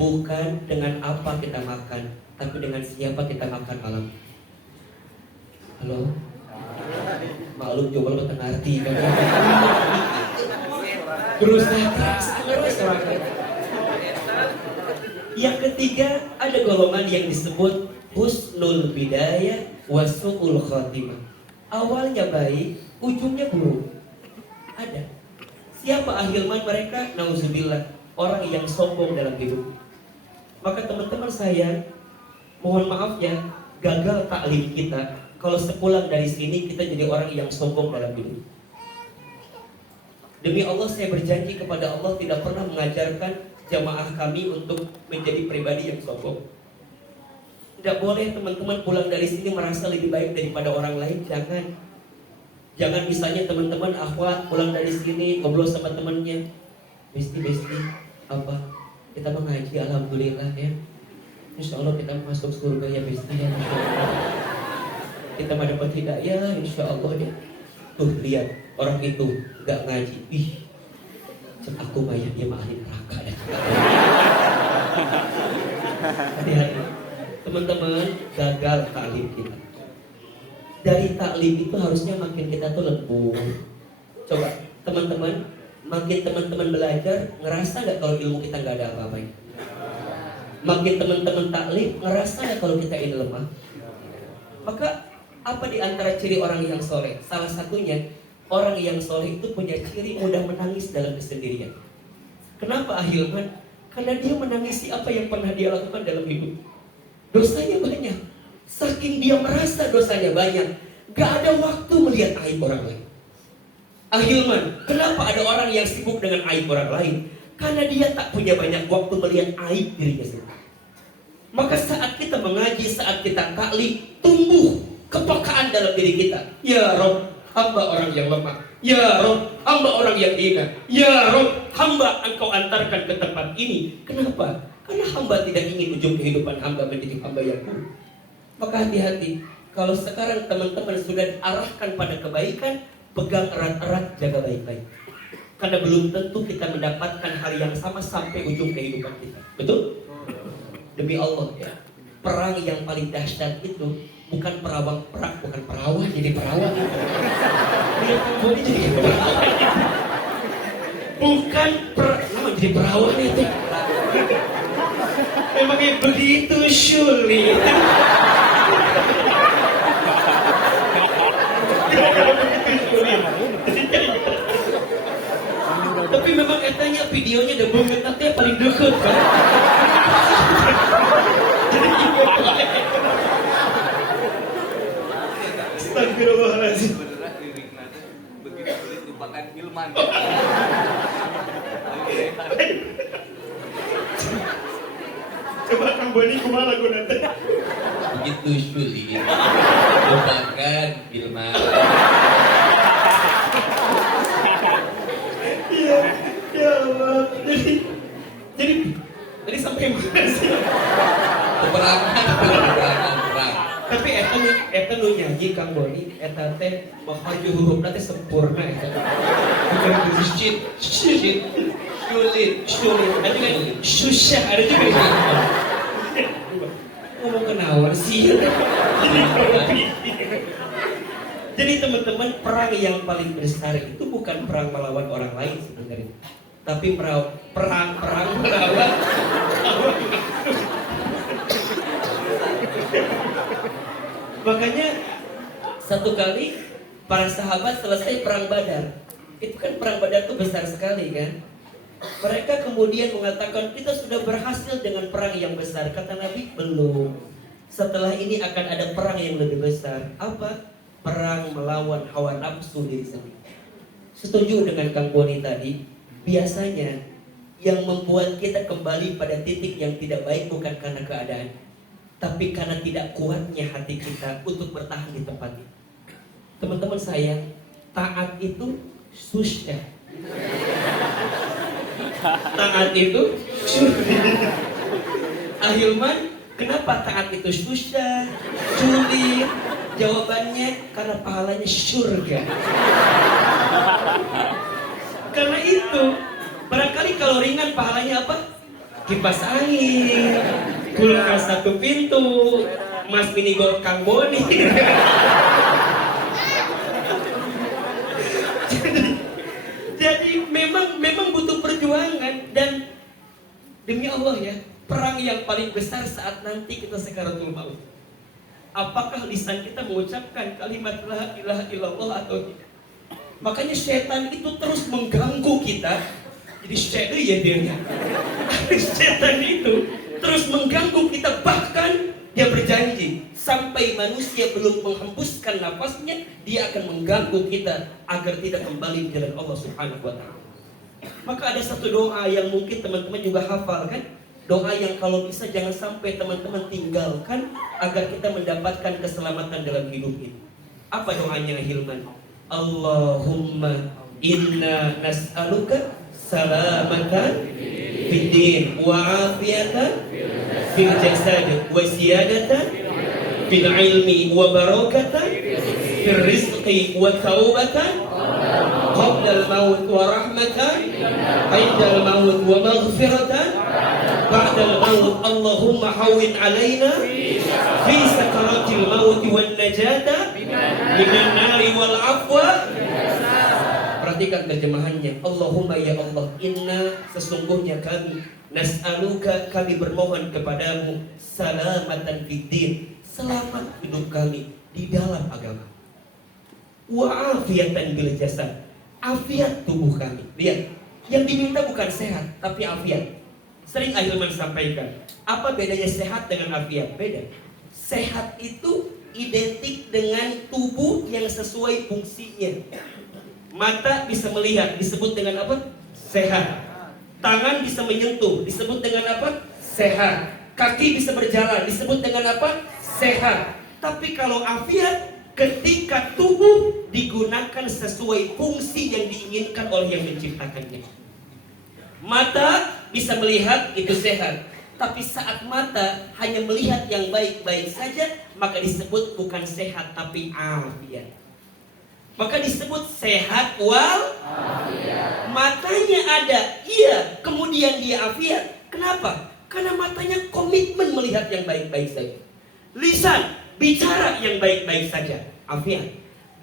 Bukan dengan apa kita makan, tapi dengan siapa kita makan malam. Halo? Maklum coba lo tengah arti kan? Berusaha keras. Yang ketiga, ada golongan yang disebut husnul bidayah wa su'ul khatimah. Awalnya baik, ujungnya buruk. Ada. Siapa Ahilman mereka? Nauzubillah, orang yang sombong dalam hidup. Maka teman-teman saya, mohon maaf ya, gagal taklim kita kalau sepulang dari sini kita jadi orang yang sombong dalam hidup. Demi Allah saya berjanji kepada Allah tidak pernah mengajarkan jamaah kami untuk menjadi pribadi yang sombong. Tidak boleh teman-teman pulang dari sini merasa lebih baik daripada orang lain. Jangan misalnya teman-teman akhwat pulang dari sini ngobrol sama temannya, besti apa kita mengaji alhamdulillah ya, insya Allah kita masuk surga ya besti ya, kita mau dapat hidayah insya Allah ya. Tuh lihat orang itu nggak ngaji, aku bayar dia mah ahli neraka dah. Hati-hati teman-teman, gagal taklim kita. Dari taklim itu harusnya makin kita tuh lembut. Coba teman-teman, makin teman-teman belajar, ngerasa gak kalau ilmu kita gak ada apa-apanya? Makin teman-teman taklim, ngerasa gak kalau kita ini lemah? Maka apa di antara ciri orang yang soleh? Salah satunya, orang yang soleh itu punya ciri mudah menangis dalam kesendirian. Kenapa Ahilman? Karena dia menangisi apa yang pernah dia lakukan dalam hidup. Dosanya banyak. Saking dia merasa dosanya banyak, gak ada waktu melihat aib orang lain. Ahilman, kenapa ada orang yang sibuk dengan aib orang lain? Karena dia tak punya banyak waktu melihat aib dirinya sendiri. Maka saat kita mengaji, saat kita taklim, tumbuh kepekaan dalam diri kita. Ya Rob, hamba orang yang lemah. Ya Rob, hamba orang yang hina. Ya Rob, hamba engkau antarkan ke tempat ini. Kenapa? Karena hamba tidak ingin ujung kehidupan hamba menjadi hamba yang buruk. Maka hati-hati. Kalau sekarang teman-teman sudah diarahkan pada kebaikan, pegang erat-erat, jaga baik-baik. Karena belum tentu kita mendapatkan hal yang sama sampai ujung kehidupan kita. Betul? Demi Allah ya, perang yang paling dahsyat itu bukan perang, bukan perawan jadi perawan. Boleh jadi perawan. Bukan perawan jadi perawan itu. Memang kayak begitu sulit. Tapi memang katanya videonya udah banget nanti paling deket kan. Astagfirullahaladzim. Sebenarnya lirik nada begitu sulit lupakan Hilman. Coba Kang Boni kumaha lagu nanti. Begitu sulit lupakan Hilman. Iya, ya Allah. Jadi sampai mana sih? Peperangan. Tapi eta nu nyanyi Kang Boni, eta teh mah hurufna teh sempurna eta. Bukan sulit. Ada juga susah, ada juga. Ngomong kenawar sih. Jadi teman-teman, perang yang paling besar itu bukan perang melawan orang lain sebenarnya, tapi perang melawan. Makanya satu kali para sahabat selesai perang Badar. Itu kan perang Badar itu besar sekali kan. Mereka kemudian mengatakan kita sudah berhasil dengan perang yang besar. Kata Nabi, belum. Setelah ini akan ada perang yang lebih besar. Apa? Perang melawan hawa nafsu diri sendiri. Setuju dengan Kang Boni tadi. Biasanya yang membuat kita kembali pada titik yang tidak baik bukan karena keadaan, tapi karena tidak kuatnya hati kita untuk bertahan di tempat itu. Teman-teman sayang, taat itu susah. Taat itu susah. Ahilman, kenapa taat itu susah, sulit? Jawabannya karena pahalanya surga. Karena itu, barangkali kalau ringan pahalanya apa? Kipas angin, kulkas satu pintu, Mas Mini Gold Kang Boni. Jadi memang butuh perjuangan. Dan demi Allah ya, perang yang paling besar saat nanti kita sakaratul maut. Apakah lisan kita mengucapkan kalimat la ilaha illallah atau tidak? Makanya setan itu terus mengganggu kita. Jadi setan ya dia. Setan itu terus mengganggu kita, bahkan dia berjanji sampai manusia belum menghembuskan nafasnya, dia akan mengganggu kita agar tidak kembali ke jalan Allah Subhanahu wa taala. Maka ada satu doa yang mungkin teman-teman juga hafal kan? Doa yang kalau bisa jangan sampai teman-teman tinggalkan agar kita mendapatkan keselamatan dalam hidup ini. Apa doanya Hilman? Allahumma inna nas'aluka salamatan fid din wa afiyatan fil jasad wa ziyadatan fil ilmi wa barakatan fil rizqi wa taubatan qabla al-maut wa rahmatan 'inda al-maut wa maghfiratan ba'da al-maut. Allahumma hawwin 'alaina fi sakaratil maut wan najata minan nari wal afwa. Perhatikan terjemahannya. Allahumma ya Allah, inna sesungguhnya kami, nas'aluka kami bermohon kepadamu, salamatan fid din, selamat hidup kami di dalam agama. Wa afiyatan bil jasad, afiat tubuh kami. Lihat, yang diminta bukan sehat tapi afiat. Sering Ahilman sampaikan, apa bedanya sehat dengan afiat? Beda. Sehat itu identik dengan tubuh yang sesuai fungsinya. Mata bisa melihat, disebut dengan apa? Sehat. Tangan bisa menyentuh, disebut dengan apa? Sehat. Kaki bisa berjalan, disebut dengan apa? Sehat. Tapi kalau afiat, ketika tubuh digunakan sesuai fungsi yang diinginkan oleh yang menciptakannya. Mata bisa melihat, itu sehat. Tapi saat mata hanya melihat yang baik-baik saja, maka disebut bukan sehat tapi afiat. Maka disebut sehat wal afiat. Matanya ada, iya, kemudian dia afiat. Kenapa? Karena matanya komitmen melihat yang baik-baik saja. Lisan bicara yang baik-baik saja, afiat.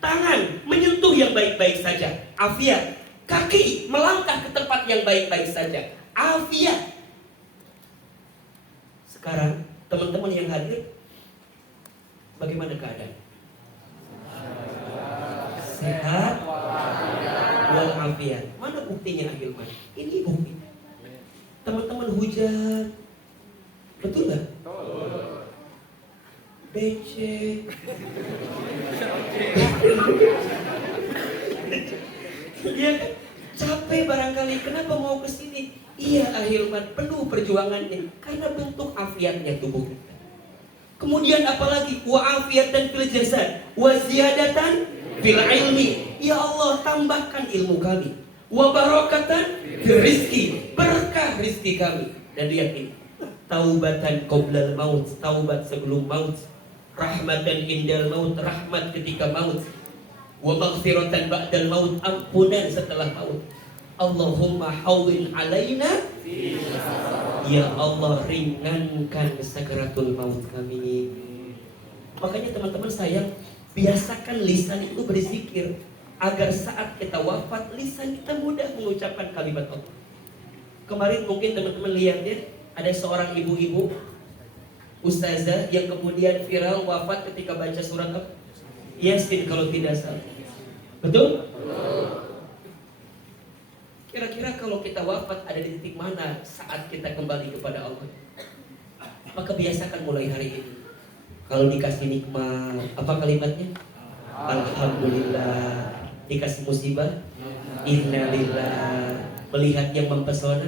Tangan menyentuh yang baik-baik saja, afiat. Kaki melangkah ke tempat yang baik-baik saja, afiat. Sekarang teman-teman yang hadir, bagaimana keadaan? Sehat walafiat. Mana buktinya Ahilman? Ini bukti. Teman-teman hujan, betul nggak? Becek. Iya kan? Capek barangkali. Kenapa mau ke sini? Iya Ahilman, penuh perjuangannya karena bentuk afiatnya tubuh kita. Kemudian apalagi? Wa afiatan fil jasad, wa ziyadatan fil ilmi. Ya Allah, tambahkan ilmu kami. Wa barakatan fil rizki, berkah rizki kami. Dan lihat ini, taubatan qoblal maut, taubat sebelum maut. Rahmatan indal maut, rahmat ketika maut. Wa maghfiratan ba'dal maut, ampunan setelah maut. Allahumma hawwin alaina, ya Allah ringankan sakaratul maut kami. Makanya teman-teman sayang, biasakan lisan itu berzikir agar saat kita wafat lisan kita mudah mengucapkan kalimat Allah. Kemarin mungkin teman-teman lihat ya, ada seorang ibu-ibu ustazah yang kemudian viral wafat ketika baca surat apa? Yasin kalau tidak salah. Betul? Kira-kira kalau kita wafat ada di titik mana saat kita kembali kepada Allah? Maka biasakan mulai hari ini. Kalau dikasih nikmat, apa kalimatnya? Alhamdulillah. Dikasih musibah, innalillah. Melihat yang mempesona,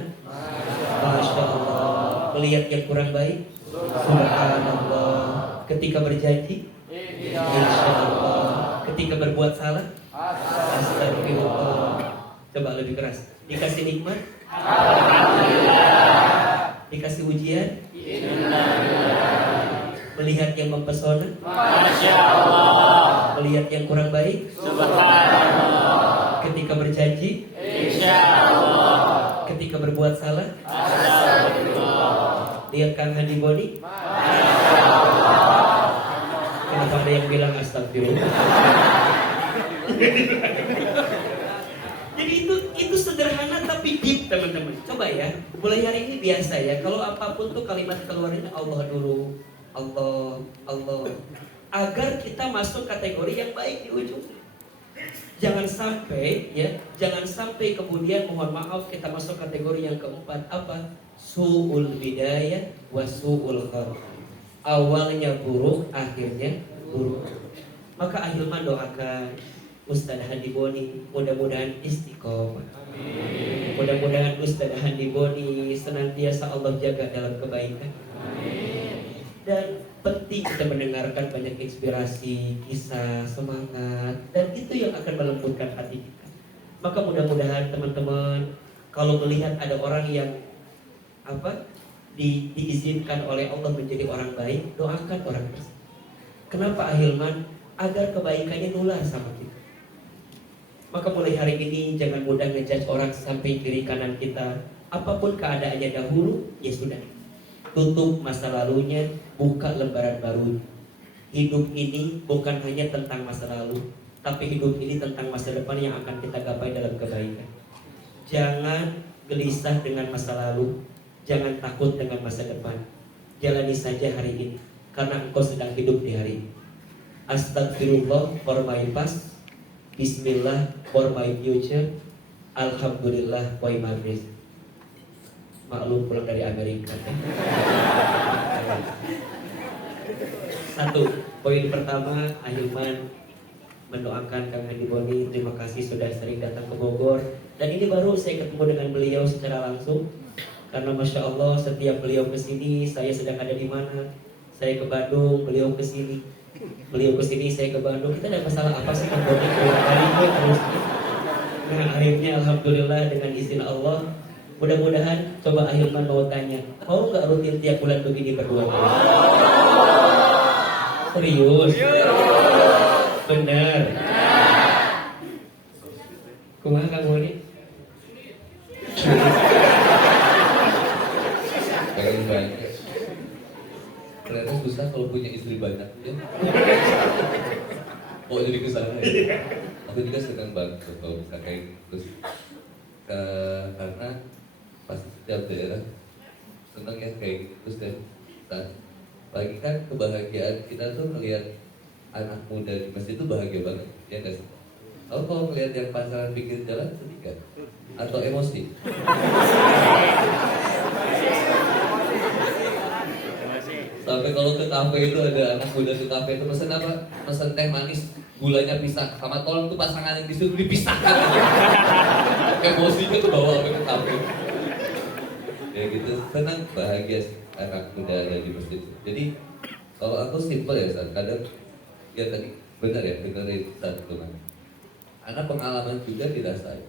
Masya Allah. Melihat yang kurang baik, Subhanallah. Ketika berjanji, Insya Allah. Ketika berbuat salah, Astagfirullah. Coba lebih keras. Dikasih nikmat, alhamdulillah. Dikasih ujian, innalillah. Melihat yang mempesona, Masya Allah. Melihat yang kurang baik, Subhanallah. Ketika berjanji, Insya Allah. Ketika berbuat salah, Astagfirullah. Lihat Kang Handi Boni, Masya Allah. Kenapa ada yang bilang astagfirullah? Jadi itu sederhana tapi deep teman-teman. Coba ya, mulai hari ini biasa ya. Kalau apapun tuh kalimat keluarin Allah dulu, Allah, Allah, agar kita masuk kategori yang baik di ujung. Jangan sampai ya, jangan sampai kemudian mohon maaf kita masuk kategori yang keempat apa? Su'ul bidayah wa su'ul khatimah. Awalnya buruk, akhirnya buruk. Maka Ahilman doakan Ustaz Handi Boni mudah-mudahan istiqomah. Amin. Mudah-mudahan Ustaz Handi Boni senantiasa Allah jaga dalam kebaikan. Amin. Dan penting kita mendengarkan banyak inspirasi, kisah, semangat, dan itu yang akan melembutkan hati kita. Maka mudah-mudahan teman-teman kalau melihat ada orang yang diizinkan oleh Allah menjadi orang baik, doakan orang tersebut. Kenapa Ahilman? Agar kebaikannya nular sama kita. Maka mulai hari ini jangan mudah ngejudge orang sampai kiri kanan kita. Apapun keadaannya dahulu, ya sudah. Tutup masa lalunya, buka lembaran baru. Hidup ini bukan hanya tentang masa lalu, tapi hidup ini tentang masa depan yang akan kita gapai dalam kebaikan. Jangan gelisah dengan masa lalu, jangan takut dengan masa depan. Jalani saja hari ini, karena engkau sedang hidup di hari ini. Astagfirullah for my past, Bismillah for my future, Alhamdulillah for my present. Maklum pulang dari Amerika. Satu, poin pertama, Ahilman mendoakan Kang Handi Boni. Terima kasih sudah sering datang ke Bogor. Dan ini baru saya ketemu dengan beliau secara langsung. Karena Masya Allah setiap beliau kesini, saya sedang ada di mana. Saya ke Bandung, beliau kesini. Beliau kesini, saya ke Bandung. Kita ada masalah apa sih Kang Boni? Terus. Nah akhirnya Alhamdulillah dengan izin Allah, mudah-mudahan coba Ahilman mau tanya, mau nggak rutin tiap bulan begini berdua? Serius? Bener? Kumaha Kang Boni? Pengen banyak. Ternyata susah kalau punya istri banyak ya. Oh jadi kesana ya. Aku juga senang banget kalau bisa kayak gitu. Terus karena pasti setiap daerah senang ya kayak gitu. Terus dan lagi kan kebahagiaan kita tuh melihat anak muda di masjid itu bahagia banget ya nggak sih? Aku kalau melihat yang pacaran pinggir jalan sedih kan? Atau emosi? Sampai kalau ke kafe itu ada anak muda ke kafe itu pesen apa? Pesen teh manis, gulanya pisah, sama tolong tuh pasangan yang disitu dipisahkan. Emosinya tuh bawa sampai ke kafe. Ya gitu, senang bahagia anak muda ada di masjid. Jadi kalau aku simple ya San, kadang ya tadi benar ya dengerin satu kan. Karena pengalaman juga dirasain.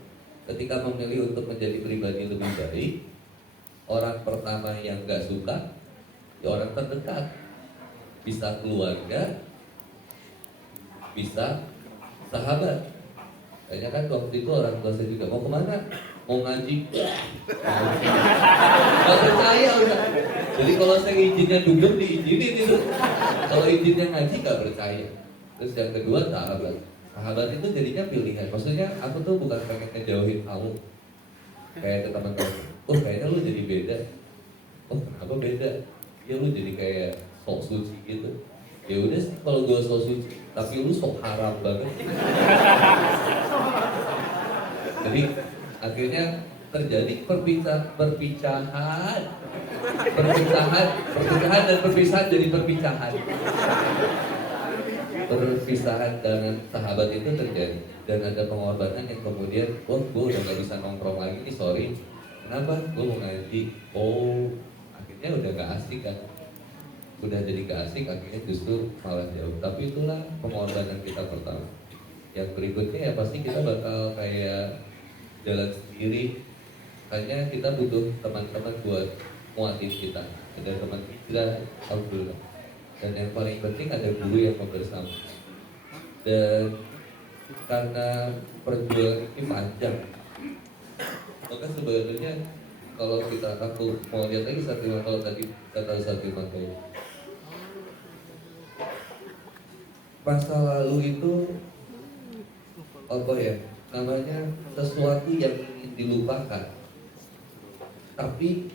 Ketika memilih untuk menjadi pribadi lebih baik, orang pertama yang nggak suka ya orang terdekat, bisa keluarga, bisa sahabat. Kayaknya kan waktu itu orang tua saya juga mau kemana? Mau ngaji? Gak percaya udah. Jadi kalau saya izinnya dugem diizinin itu. Kalau izinnya ngaji gak percaya. Terus yang kedua sahabat. Sahabat itu jadinya pilihan. Maksudnya aku tuh bukan pengen ngejauhin kamu. Kayak ke teman-teman. Oh kayaknya lu jadi beda. Oh kenapa beda? Ya lu jadi kayak sok suci gitu. Ya udah sih kalau gue sok suci, tapi lu sok haram banget. Jadi akhirnya terjadi perpicahan dan perpisahan jadi perpicahan. Perpisahan dengan sahabat itu terjadi dan ada pengorbanan yang kemudian, oh gue udah gak bisa nongkrong lagi nih, sorry. Kenapa? Gue mau ngaji. Oh, akhirnya udah gak asik kan. Udah jadi gak asik, akhirnya justru malah jauh. Tapi itulah pengorbanan kita pertama. Yang berikutnya ya pasti kita bakal kayak jalan sendiri. Hanya kita butuh teman-teman buat nguatin kita. Ada teman kita, alhamdulillah. Dan yang paling penting ada guru yang bersama. Dan karena perjuangan ini panjang, maka sebenarnya kalau aku mau lihat lagi kalau tadi kata Ustaz Makai, masa lalu itu apa ya namanya, sesuatu yang ingin dilupakan tapi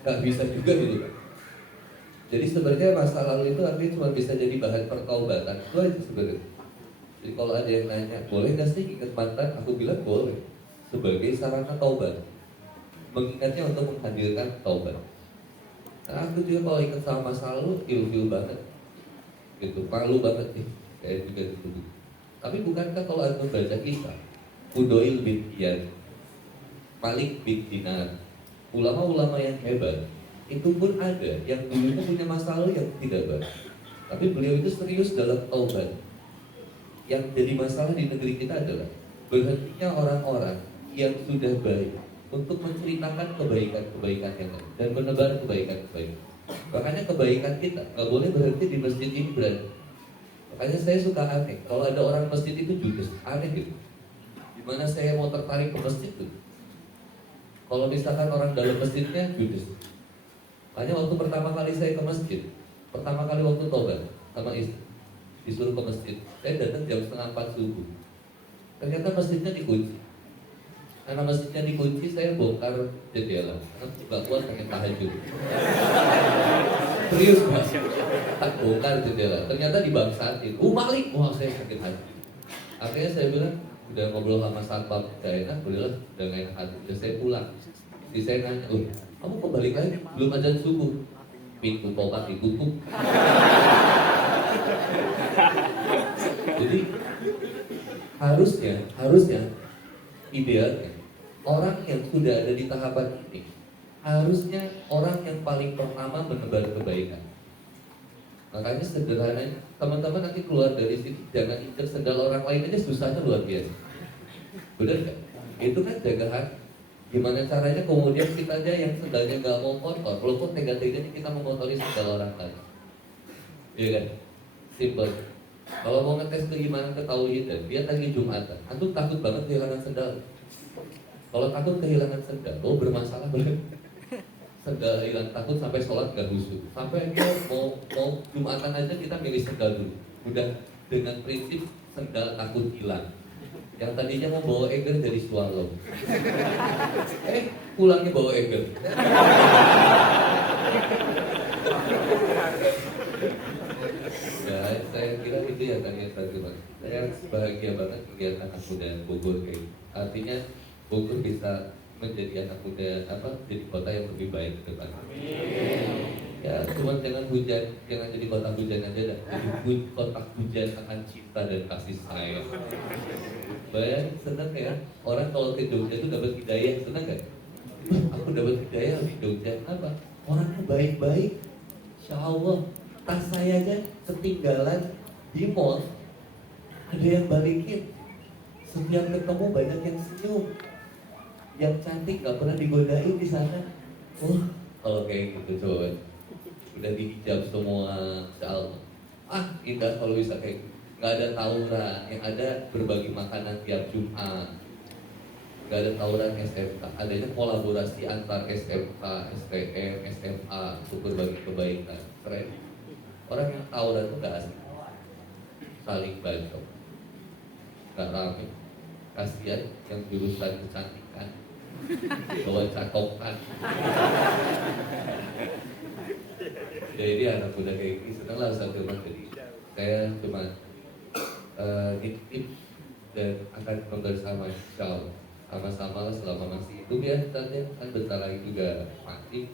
gak bisa juga dilupakan. Jadi sebenarnya masa lalu itu artinya cuma bisa jadi bahan pertaubatan. Itu aja sebenarnya. Jadi kalau ada yang nanya, boleh gak sih ingat mantan? Aku bilang boleh. Sebagai sarana taubat. Mengingatnya untuk menghadirkan taubat. Nah aku juga kalau ingat sama masa lalu, ilfil banget. Gitu, malu banget nih. Kayak juga gitu. Tapi bukankah kalau anda membaca kisah Fudail bin Iyad, Malik bin Dinar, ulama-ulama yang hebat, itu pun ada yang dulunya punya masalah yang tidak baik, tapi beliau itu serius dalam taubat. Yang jadi masalah di negeri kita adalah berhentinya orang-orang yang sudah baik untuk menceritakan kebaikan-kebaikan yang ada dan menebar kebaikan-kebaikan. Makanya kebaikan kita nggak boleh berhenti di masjid ini berarti. Makanya saya suka aneh kalau ada orang masjid itu judes, aneh gitu. Dimana saya mau tertarik ke masjid tuh, kalau misalkan orang dalam masjidnya judes. Makanya waktu pertama kali saya ke masjid, pertama kali waktu tobat sama istri, disuruh ke masjid, saya datang jam 3:30 subuh. Ternyata masjidnya dikunci. Karena masjidnya dikunci, saya bongkar jendela karena nggak kuat pengen tahajud. Serius Mas, tak bongkar jendela. Ternyata dibangsatin. Malik, wah saya sakit hati. Akhirnya saya bilang, udah ngobrol sama satpam gak enak, udahlah, udah gak enak hati. Udah saya pulang. Jadi saya nanya, kamu kok balik lagi? Belum azan subuh. Pintu tobat ditutup. Jadi harusnya idealnya orang yang sudah ada di tahapan ini harusnya orang yang paling pertama menebar kebaikan. Makanya sederhananya teman-teman nanti keluar dari sini jangan injak sendal orang lain aja susahnya luar biasa. Benar nggak? Itu kan jaga hati. Gimana caranya kemudian kita aja yang sendalnya nggak mau kotor, walaupun tega-teganya kita mengotori sendal orang lain. Iya kan? Simple. Kalau mau ngetes keimanan ketauhidan, dia lagi Jumatan. Antum takut banget kehilangan sendal. Kalau takut kehilangan sendal, bermasalah banget. Sendal hilang, takut sampai sholat gak khusyuk. Sampai mau Jumatan aja kita milih sendal dulu. Udah dengan prinsip sendal takut hilang. Yang tadinya mau bawa eger jadi swallow. Pulangnya bawa eger. Ya, saya kira itu ya tadi yang saya bilang. Saya bahagia banget melihat anak muda Bogor kayak. Artinya Bogor bisa menjadi anak muda jadi kota yang lebih baik ke depan. Ya, cuman jangan jadi kota hujan aja dah. Jadi kota hujan akan cinta dan kasih sayang. Bayang senang ya orang kalau ke Jogja itu dapat hidayah, senang gak? Aku dapat hidayah di Jogja, apa? Orangnya baik-baik, Insya Allah. Tas saya aja ketinggalan di mall, ada yang balikin. Setiap ketemu banyak yang senyum. Yang cantik gak pernah digodain di sana. Kalau kayak gitu coba udah dihijab semua, Insya Allah. Indah kalau bisa kayak gitu. Gak ada tawuran, yang ada berbagi makanan tiap Jumat. Gak ada tawuran SMK, adanya kolaborasi antar SMK, STM, SMA untuk berbagi kebaikan. Keren. Orang yang tawuran itu gak asik, saling bacok, gak rame. Kasihan yang jurusan kecantikan bawa cakokan. Jadi anak muda kayak gini senanglah satu jadi saya cuma nitip dan akan bersama insya Allah sama-sama selama masih hidup ya tadi kan bentar lagi juga mati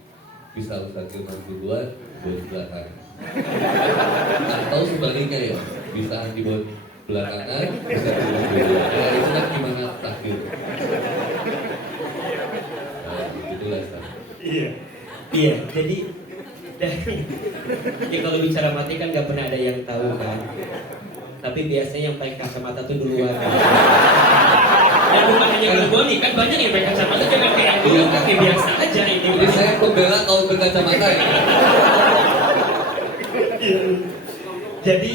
bisa Ustaz Hilman duluan buat belakangan atau sebaliknya ya bisa di buat belakangan bisa duluan ya itu kan gimana takdir itulah Ustaz. Iya jadi ya kalau bicara mati kan nggak pernah ada yang tahu kan. Tapi biasanya yang pakai kacamata tuh duluan. Dan bukan hanya Garboni, kan banyak yang pakai kacamata jangan kayak dulu, kayak biasa aja ini. Jadi saya pembela kaum berkacamata ya. Jadi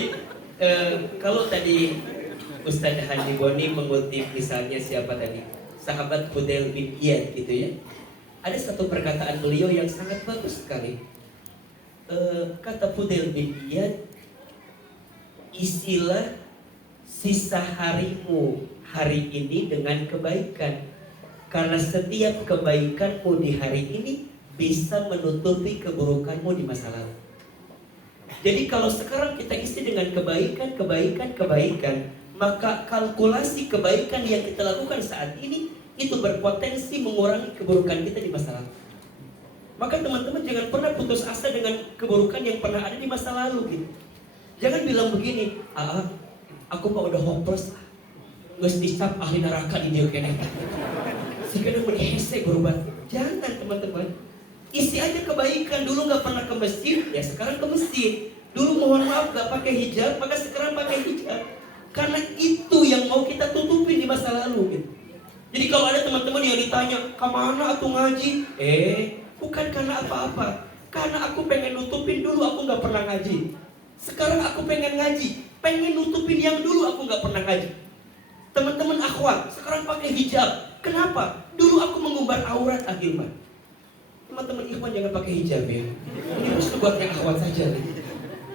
kalau tadi Ustadz Haji Boni mengutip misalnya siapa tadi, sahabat Fudail bin Iyad gitu ya. Ada satu perkataan beliau yang sangat bagus sekali. Kata Fudail bin Iyad, isilah sisa harimu hari ini dengan kebaikan, karena setiap kebaikanmu di hari ini bisa menutupi keburukanmu di masa lalu. Jadi kalau sekarang kita isi dengan kebaikan, maka kalkulasi kebaikan yang kita lakukan saat ini itu berpotensi mengurangi keburukan kita di masa lalu. Maka teman-teman jangan pernah putus asa dengan keburukan yang pernah ada di masa lalu gitu. Jangan bilang begini, aku mah udah hopeless lah, nggak dicap ahli neraka di dia kene. Sekarang menihese berubah. Jangan teman-teman, isi aja kebaikan. Dulu nggak pernah ke masjid, ya sekarang ke masjid. Dulu mohon maaf nggak pakai hijab, maka sekarang pakai hijab. Karena itu yang mau kita tutupin di masa lalu. Gitu. Jadi kalau ada teman-teman yang ditanya, kemana aku ngaji? Bukan karena apa-apa, karena aku pengen nutupin dulu aku nggak pernah ngaji. Sekarang aku pengen ngaji, pengen nutupin yang dulu aku nggak pernah ngaji. Teman-teman akhwat, sekarang pakai hijab. Kenapa? Dulu aku mengumbar aurat Ahilman. Teman-teman ikhwan jangan pakai hijab ya. Ini harus buat yang akhwat saja.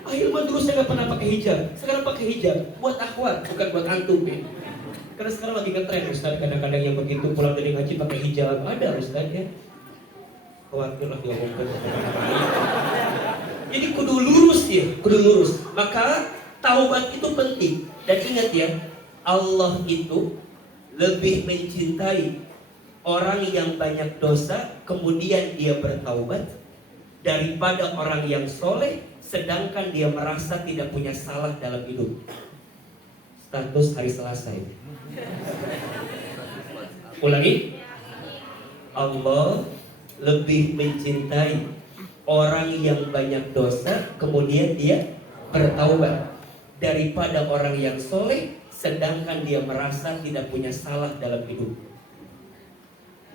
Ahilman dulu saya nggak pernah pakai hijab, sekarang pakai hijab. Buat akhwat, bukan buat antum ya. Karena sekarang lagi ngetren Ustaz, kadang-kadang yang begitu pulang dari ngaji pakai hijab. Ada Ustaz ya. Khawatir lah diomongkan. Jadi kudu lurus ya, kudu lurus. Maka taubat itu penting. Dan ingat ya, Allah itu lebih mencintai orang yang banyak dosa kemudian dia bertaubat daripada orang yang soleh sedangkan dia merasa tidak punya salah dalam hidup. status hari Selasa ini. Ulangi. Allah lebih mencintai orang yang banyak dosa kemudian dia bertaubat daripada orang yang soleh sedangkan dia merasa tidak punya salah dalam hidup.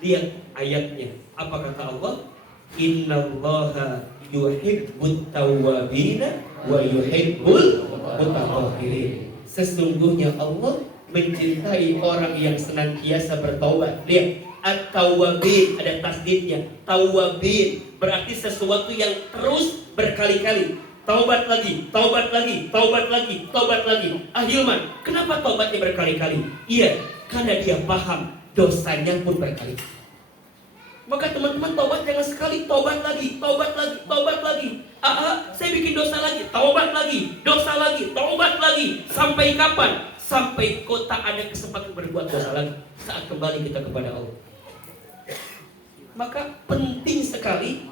Lihat ayatnya. Apa kata Allah? Innallaha yuhibbut tawwabina wa yuhibbul mutatahhirin. Sesungguhnya Allah mencintai orang yang senantiasa bertaubat. Lihat, at-tawwabin ada tasdidnya. Tawwabin berarti sesuatu yang terus berkali-kali. Taubat lagi, taubat lagi, taubat lagi, taubat lagi. Ahilman, kenapa taubatnya berkali-kali? Iya, karena dia paham dosanya pun berkali. Maka teman-teman taubat jangan sekali, taubat lagi, taubat lagi, taubat lagi. Saya bikin dosa lagi, taubat lagi, dosa lagi, taubat lagi. Sampai kapan? Sampai kau tak ada kesempatan berbuat dosa lagi saat kembali kita kepada Allah. Maka penting sekali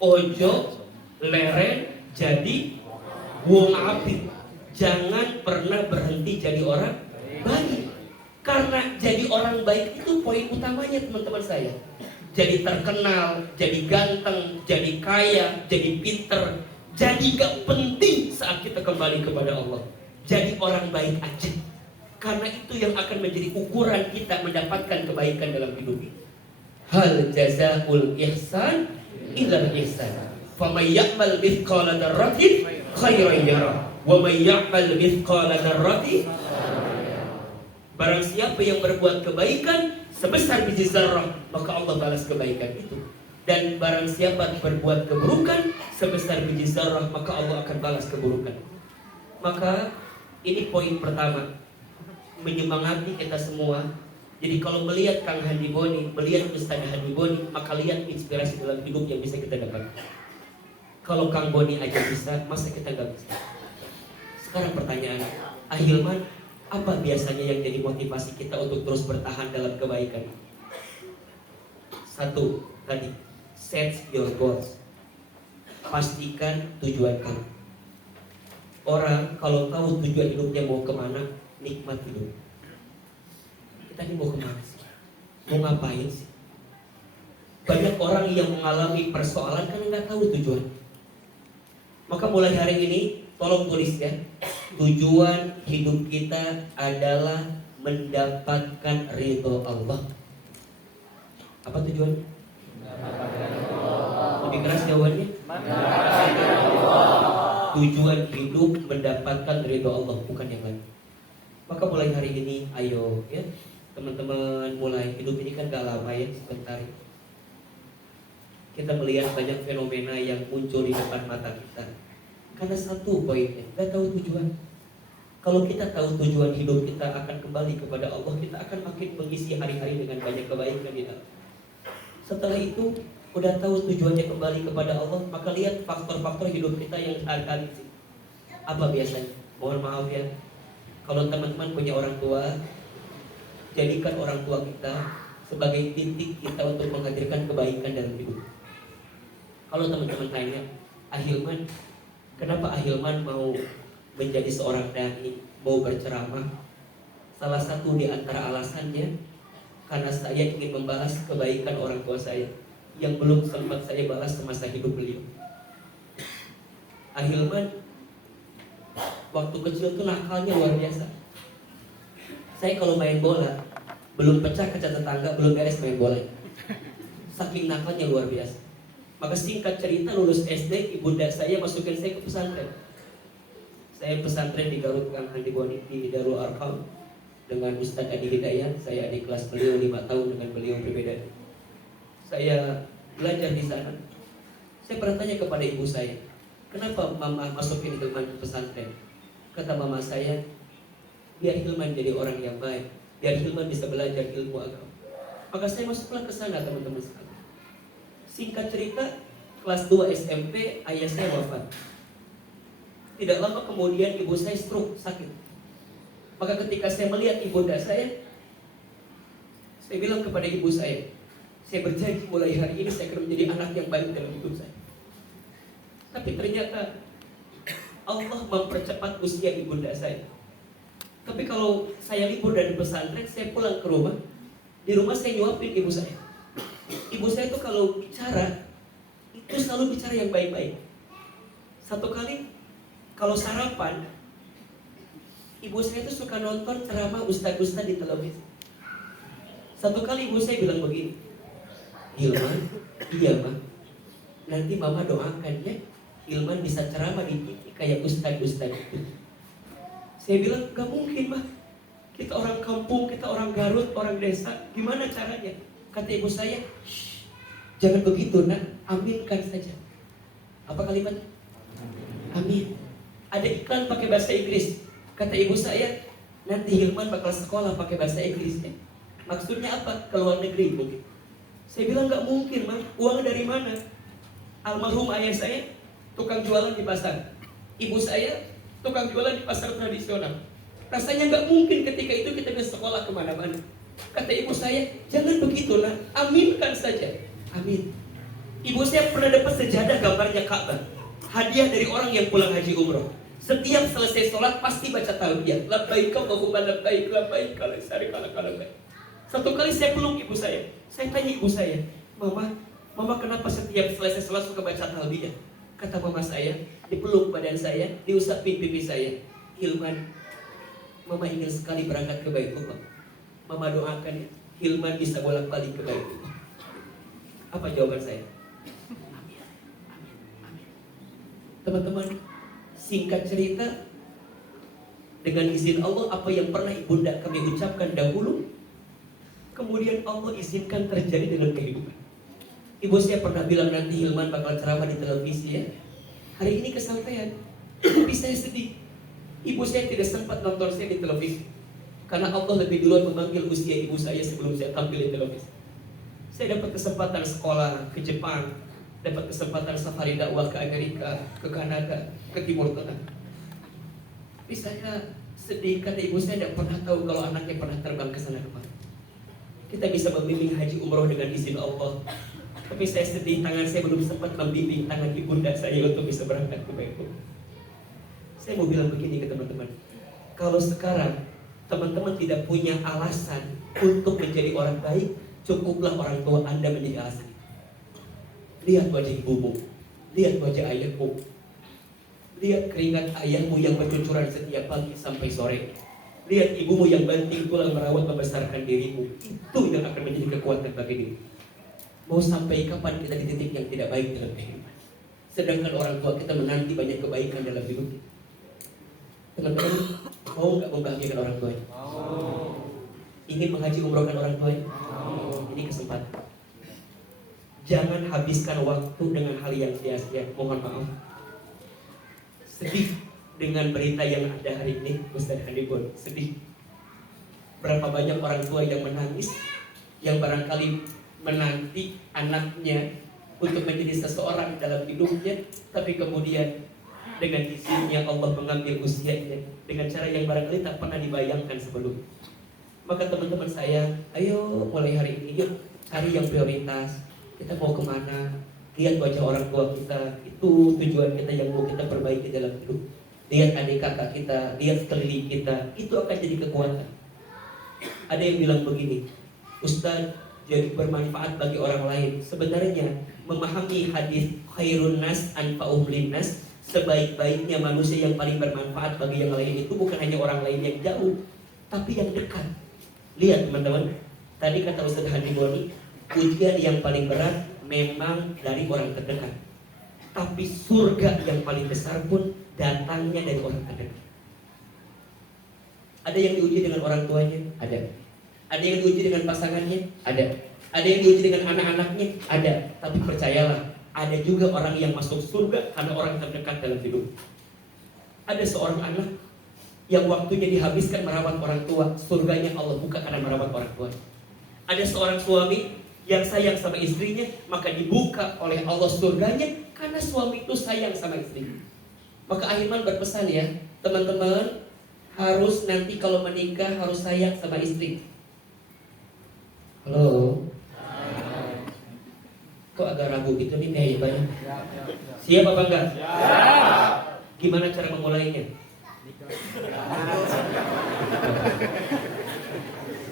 ojo leren jadi wong api. Jangan pernah berhenti jadi orang baik. Karena jadi orang baik itu poin utamanya teman-teman saya. Jadi terkenal, jadi ganteng, jadi kaya, jadi pinter. Jadi gak penting saat kita kembali kepada Allah. Jadi orang baik aja. Karena itu yang akan menjadi ukuran kita mendapatkan kebaikan dalam hidup ini. Hal jazaul ihsan ilal ihsan. Faman ya'mal mithqala dzarratin khairan yarah wa man ya'mal mithqala dzarratin. Barang siapa yang berbuat kebaikan sebesar biji zarrah, maka Allah balas kebaikan itu. Dan barang siapa berbuat keburukan sebesar biji zarrah, maka Allah akan balas keburukan. Maka ini poin pertama, menyemangati kita semua. Jadi kalau melihat Kang Handi Boni, melihat Ustaz Handi Boni, maka lihat inspirasi dalam hidup yang bisa kita dapat. Kalau Kang Boni aja bisa, masa kita gak bisa? Sekarang pertanyaan, Ahilman, apa biasanya yang jadi motivasi kita untuk terus bertahan dalam kebaikan? Satu, tadi, set your goals. Pastikan tujuan kamu. Orang kalau tahu tujuan hidupnya mau kemana, nikmat hidup. Kita ini mau kemana sih? Mau ngapain sih? Banyak orang yang mengalami persoalan karena nggak tahu tujuan. Maka mulai hari ini, tolong tulis ya. Tujuan hidup kita adalah mendapatkan ridho Allah. Apa tujuan? Lebih keras jawabannya? Tujuan hidup mendapatkan ridho Allah, bukan yang lain. Maka mulai hari ini, ayo ya teman-teman, mulai. Hidup ini kan gak lama ya, sebentar. Kita melihat banyak fenomena yang muncul di depan mata kita. Karena satu poinnya, gak tahu tujuan. Kalau kita tahu tujuan hidup kita akan kembali kepada Allah, kita akan makin mengisi hari-hari dengan banyak kebaikan di dalam. Setelah itu, udah tahu tujuannya kembali kepada Allah, maka lihat faktor-faktor hidup kita yang sehari-hari. Apa biasanya? Mohon maaf ya, kalau teman-teman punya orang tua, jadikan orang tua kita sebagai titik kita untuk menghadirkan kebaikan dalam hidup. Kalau teman-teman tanya, Ahilman, kenapa Ahilman mau menjadi seorang dai, mau berceramah? Salah satu di antara alasannya, karena saya ingin membalas kebaikan orang tua saya yang belum sempat saya balas semasa hidup beliau. Ahilman waktu kecil tuh nakalnya luar biasa. Saya kalau main bola, belum pecah kaca tetangga, belum beres main bola. Saking nakalnya luar biasa. Maka singkat cerita, lulus SD, ibunda saya masukin saya ke pesantren. Saya pesantren di Garut, Kang Handi Boni, di Darul Arqam dengan Ustaz Adi Hidayat. Saya adik kelas beliau 5 tahun, dengan beliau berbeda. Saya belajar di sana. Saya pernah tanya kepada ibu saya, kenapa mama masukin Hilman ke pesantren? Kata mama saya, biar Hilman jadi orang yang baik, biar Hilman bisa belajar ilmu agama. Maka saya masuklah ke sana, teman-teman sekalian. Singkat cerita, kelas 2 SMP, ayah saya wafat. Tidak lama kemudian ibu saya stroke, sakit. Maka ketika saya melihat ibunda saya bilang kepada ibu saya berjanji mulai hari ini saya akan menjadi anak yang baik dalam hidup saya. Tapi ternyata Allah mempercepat usia ibunda saya. Tapi kalau saya libur dari pesantren, saya pulang ke rumah. Di rumah saya nyuapin ibu saya. Ibu saya itu kalau bicara, itu selalu bicara yang baik-baik. Satu kali kalau sarapan, ibu saya itu suka nonton ceramah ustaz-ustaz di televisi. Satu kali ibu saya bilang begini, Hilman, iya mah, nanti mama doakan ya, Hilman bisa ceramah di TV kayak ustaz-ustaz itu. Saya bilang, gak mungkin mah, kita orang kampung, kita orang Garut, orang desa, gimana caranya? Kata ibu saya, shh, jangan begitu nak, aminkan saja. Apa kalimatnya? Amin. Ada iklan pakai bahasa Inggris. Kata ibu saya, nanti Hilman bakal sekolah pakai bahasa Inggris. Maksudnya apa? Ke luar negeri mungkin. Saya bilang gak mungkin mah, uang dari mana? Almarhum ayah saya tukang jualan di pasar. Ibu saya tukang jualan di pasar tradisional. Rasanya gak mungkin ketika itu kita bisa sekolah kemana-mana. Kata ibu saya, jangan begitu nak, aminkan saja. Amin. Ibu saya pernah dapat sejadah gambarnya Ka'bah, hadiah dari orang yang pulang haji umroh. Setiap selesai sholat pasti baca talbiyah. Labbaik Allahumma labbaik, labbaik la syarika lak labbaik. Satu kali saya peluk ibu saya. Saya tanya ibu saya, Mama kenapa setiap selesai sholat suka baca talbiyah? Kata mama saya, dipeluk badan saya, diusapin pipi saya. Hilman, Mama ingin sekali berangkat ke Baitullah. Mama doakan ya, Hilman bisa bolak-balik ke Baitullah. Apa jawaban saya? Amin, amin, amin. Teman-teman, singkat cerita, dengan izin Allah, apa yang pernah ibunda kami ucapkan dahulu, kemudian Allah izinkan terjadi dalam kehidupan. Ibu saya pernah bilang nanti Hilman bakal ceramah di televisi ya. Hari ini kesampaian, tapi saya sedih. Ibu saya tidak sempat nonton saya di televisi, karena Allah lebih duluan memanggil usia ibu saya sebelum saya tampil di televisi. Saya dapat kesempatan sekolah ke Jepang, dapat kesempatan safari dakwah ke Amerika, ke Kanada, ke Timur Tengah. Tapi saya sedih karena ibu saya tidak pernah tahu kalau anaknya pernah terbang ke sana kemari. Kita bisa membimbing haji umroh dengan izin Allah. Tapi saya sedih, tangan saya belum sempat membimbing tangan ibunda saya untuk bisa berangkat ke Baitullah. Saya mau bilang begini ke teman-teman, kalau sekarang teman-teman tidak punya alasan untuk menjadi orang baik, cukuplah orang tua Anda menjadi alasan. Lihat wajah ibumu, lihat wajah ayahmu, lihat keringat ayahmu yang bercucuran setiap pagi sampai sore. Lihat ibumu yang banting tulang merawat membesarkan dirimu. Itu yang akan menjadi kekuatan bagi diri. Mau sampai kapan kita di titik yang tidak baik dalam kehidupan? Sedangkan orang tua kita menanti banyak kebaikan dalam hidup. Teman-teman, mau nggak membahagiakan orang tuanya? Ingin menghaji umrohkan orang tuanya? Ini kesempatan. Jangan habiskan waktu dengan hal yang sia-sia. Mohon maaf. Sedih dengan berita yang ada hari ini, Ustaz Handibon. Sedih. Berapa banyak orang tua yang menangis, yang barangkali menanti anaknya untuk menjadi seseorang dalam hidupnya, tapi kemudian dengan izinnya Allah mengambil usianya dengan cara yang barangkali tak pernah dibayangkan sebelum. Maka teman-teman saya, ayo mulai hari ini yuk cari yang prioritas. Kita mau kemana? Lihat wajah orang tua kita, itu tujuan kita yang mau kita perbaiki dalam hidup. Lihat adik kakak kita, lihat sekeliling kita, itu akan jadi kekuatan. Ada yang bilang begini, Ustaz, jadi bermanfaat bagi orang lain. Sebenarnya memahami hadis khairun nas anfa'uhum linnas, sebaik-baiknya manusia yang paling bermanfaat bagi yang lain itu bukan hanya orang lain yang jauh, tapi yang dekat. Lihat teman-teman, tadi kata Ustaz Handiboni, ujian yang paling berat memang dari orang terdekat. Tapi surga yang paling besar pun datangnya dari orang terdekat. Ada yang diuji dengan orang tuanya? Ada. Ada yang diuji dengan pasangannya? Ada. Ada yang diuji dengan anak-anaknya? Ada. Tapi percayalah, ada juga orang yang masuk surga karena orang terdekat dalam hidup. Ada seorang anak yang waktunya dihabiskan merawat orang tua, surganya Allah buka karena merawat orang tua. Ada seorang suami yang sayang sama istrinya, maka dibuka oleh Allah surganya karena suami itu sayang sama istrinya. Maka Ahilman berpesan ya, teman-teman harus nanti kalau menikah harus sayang sama istri. Halo? Kok agak ragu gitu nih banyak. Siap apa enggak? Gimana cara memulainya?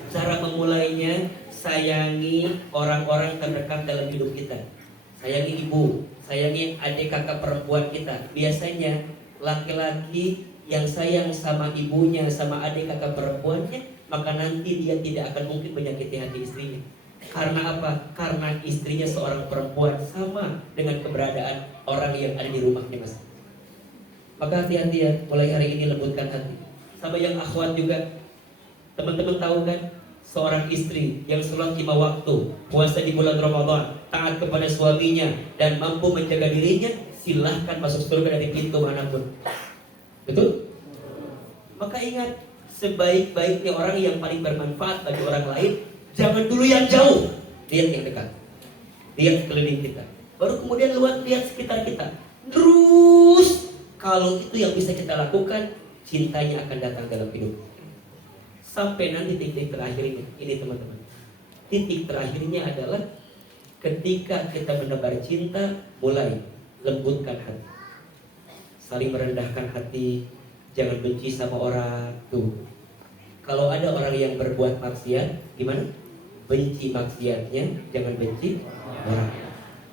Cara memulainya, sayangi orang-orang terdekat dalam hidup kita. Sayangi ibu, sayangi adik kakak perempuan kita. Biasanya laki-laki yang sayang sama ibunya, sama adik kakak perempuannya, maka nanti dia tidak akan mungkin menyakiti hati istrinya. Karena apa? Karena istrinya seorang perempuan, sama dengan keberadaan orang yang ada di rumahnya, mas. Maka hati-hati ya, mulai hari ini lembutkan hati. Sama yang akhwat juga, teman-teman tahu kan, seorang istri yang sholat 5 waktu, puasa di bulan Ramadan, taat kepada suaminya, dan mampu menjaga dirinya, silahkan masuk surga dari pintu manapun. Betul? Maka ingat, sebaik-baiknya orang yang paling bermanfaat bagi orang lain, jangan dulu yang jauh, lihat yang dekat. Lihat sekeliling kita, baru kemudian lihat sekitar kita. Terus, kalau itu yang bisa kita lakukan, cintanya akan datang dalam hidup. Sampai nanti titik terakhirnya, ini teman-teman. Titik terakhirnya adalah ketika kita menebar cinta, mulai lembutkan hati, saling merendahkan hati, jangan benci sama orang. Tuh, kalau ada orang yang berbuat maksiat, gimana? Benci maksiatnya, jangan benci orang.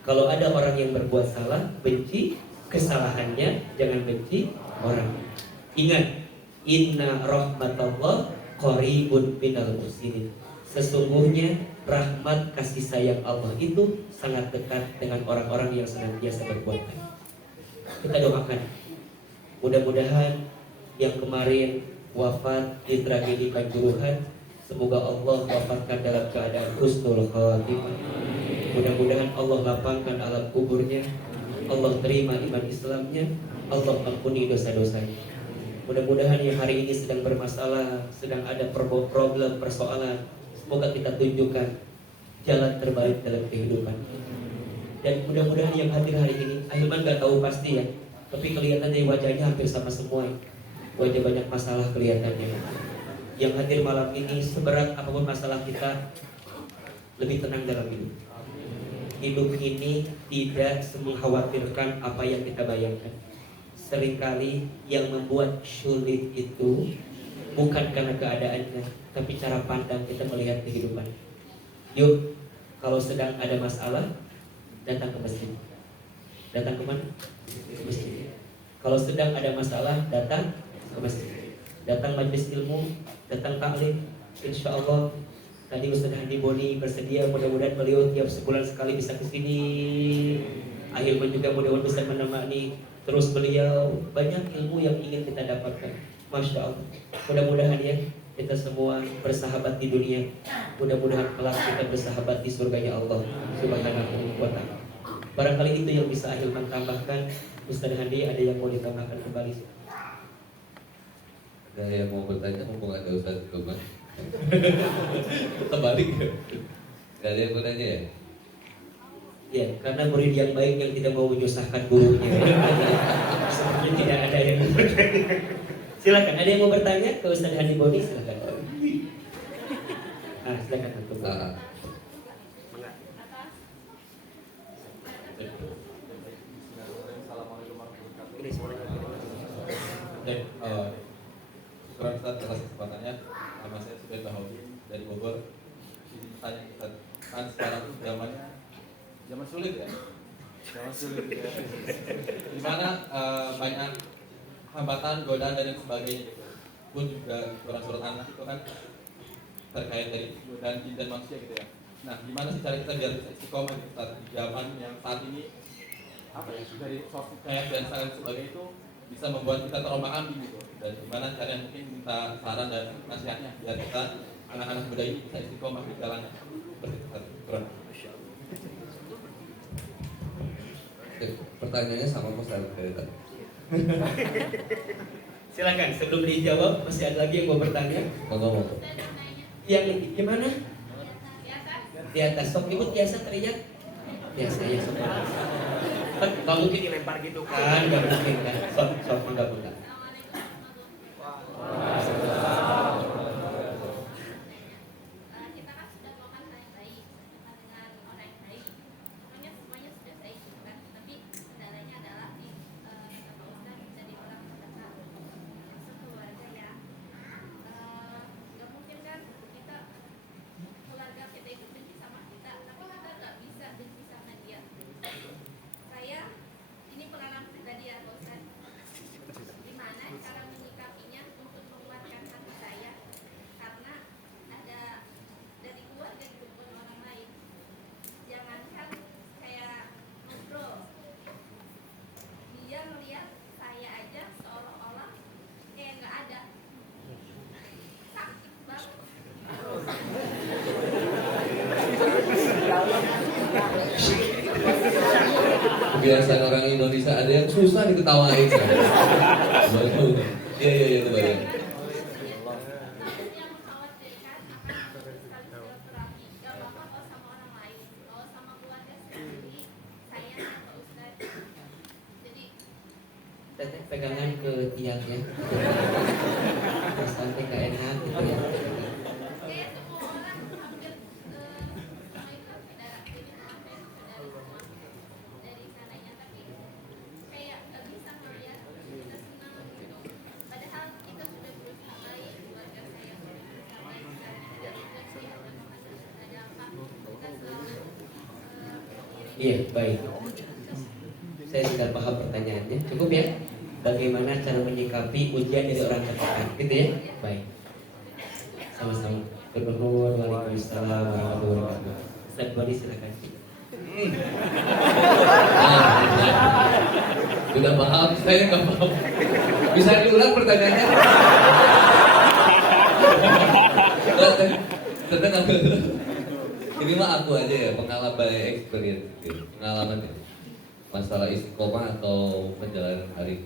Kalau ada orang yang berbuat salah, benci kesalahannya, jangan benci orang. Ingat, inna rahmatallah qaribun minal muhsinin. Sesungguhnya rahmat kasih sayang Allah itu sangat dekat dengan orang-orang yang senantiasa berbuat baik. Kita doakan, mudah-mudahan yang kemarin wafat di tragedi Kanjuruhan, semoga Allah wafatkan dalam keadaan husnul khatimah. Mudah-mudahan Allah lapangkan alam kuburnya, Allah terima iman Islamnya, Allah ampuni dosa-dosanya. Mudah-mudahan yang hari ini sedang bermasalah, sedang ada problem, persoalan, semoga kita tunjukkan jalan terbaik dalam kehidupan. Dan mudah-mudahan yang hadir hari ini, Ahilman gak tahu pasti ya, tapi kelihatan dari wajahnya hampir sama semua. Wajah banyak masalah kelihatannya. Yang hadir malam ini, seberat apapun masalah kita, lebih tenang dalam hidup. Hidup ini tidak mengkhawatirkan apa yang kita bayangkan. Seringkali yang membuat sulit itu bukan karena keadaannya, tapi cara pandang kita melihat kehidupan. Yuk, kalau sedang ada masalah, datang ke masjid. Datang ke mana? Ke masjid. Kalau sedang ada masalah, datang ke masjid. Datang majelis ilmu, datang taklim. Insya Allah tadi Ustaz Handi Boni bersedia, mudah-mudahan beliau tiap sebulan sekali bisa ke sini. Akhirnya juga mudah-mudahan bisa menemani terus beliau. Banyak ilmu yang ingin kita dapatkan. Masya Allah. Mudah-mudahan ya kita semua bersahabat di dunia. Mudah-mudahan kelak kita bersahabat di surganya Allah Subhanahu wa ta'ala. Barangkali itu yang bisa Ahilman tambahkan. Ustaz Handi, ada yang mau ditambahkan kembali? Ada yang mau bertanya, mumpung ada Ustaz Hilman. Terbalik ya? Gak ada yang mau nanya ya? Ya, karena murid yang baik yang tidak mau menyusahkan gurunya. Sepertinya tidak ada yang mau bertanya. Silakan, ada yang mau bertanya ke Ustaz Handi Boni? Silakan. Silakan Antum. Ini semuanya. Dan syukuran Ustaz atas kesempatannya. Nama saya Sudah Bahaudi dari Bogor. Ini pertanyaan Ustaz, kan sekarang zaman sulit ya. Zaman sulit ya. Dimana banyak hambatan, godaan dan yang sebagainya gitu. Pun juga surat-surat anak itu kan terkait dari godaan jin dan manusia gitu ya. Nah, gimana sih cara kita biar bisa istiqomah gitu, saat di zaman yang saat ini apa ya, dari sosmed kayak dan sebagainya itu bisa membuat kita terombang-ambing gitu. Dan gimana caranya, mungkin minta saran dan nasihatnya biar kita anak-anak muda ini bisa istiqomah di jalannya. Seperti itu. Pertanyaannya sama Mas dari tadi. Silakan, sebelum dijawab masih ada lagi yang mau bertanya? Mau. Yang gimana? Di atas, sok ribut biasa teriak. Biasa ya sok. Kan nggak mungkin dilempar gitu kan, nggak mungkin kan. Sok enggak buka. kebiasaan orang Indonesia ada yang susah diketawain. Baru. Iya itu baru. Teteh pegangan ke tiangnya. Sampai gak enak gitu ya. Iya, baik. Saya sudah paham pertanyaannya. Cukup ya? Bagaimana cara menyikapi ujian dari orang terdekat, gitu ya? Baik. Sama-sama. Bernuhun, waalaikumsalam warahmatullahi wabarakatuh. Ustaz Bali silakan. Sudah paham, saya nggak paham. Bisa diulang pertanyaannya? Sedang ini mah aku aja ya, pengalaman experience, pengalaman ya. Masalah istiqomah atau perjalanan hari.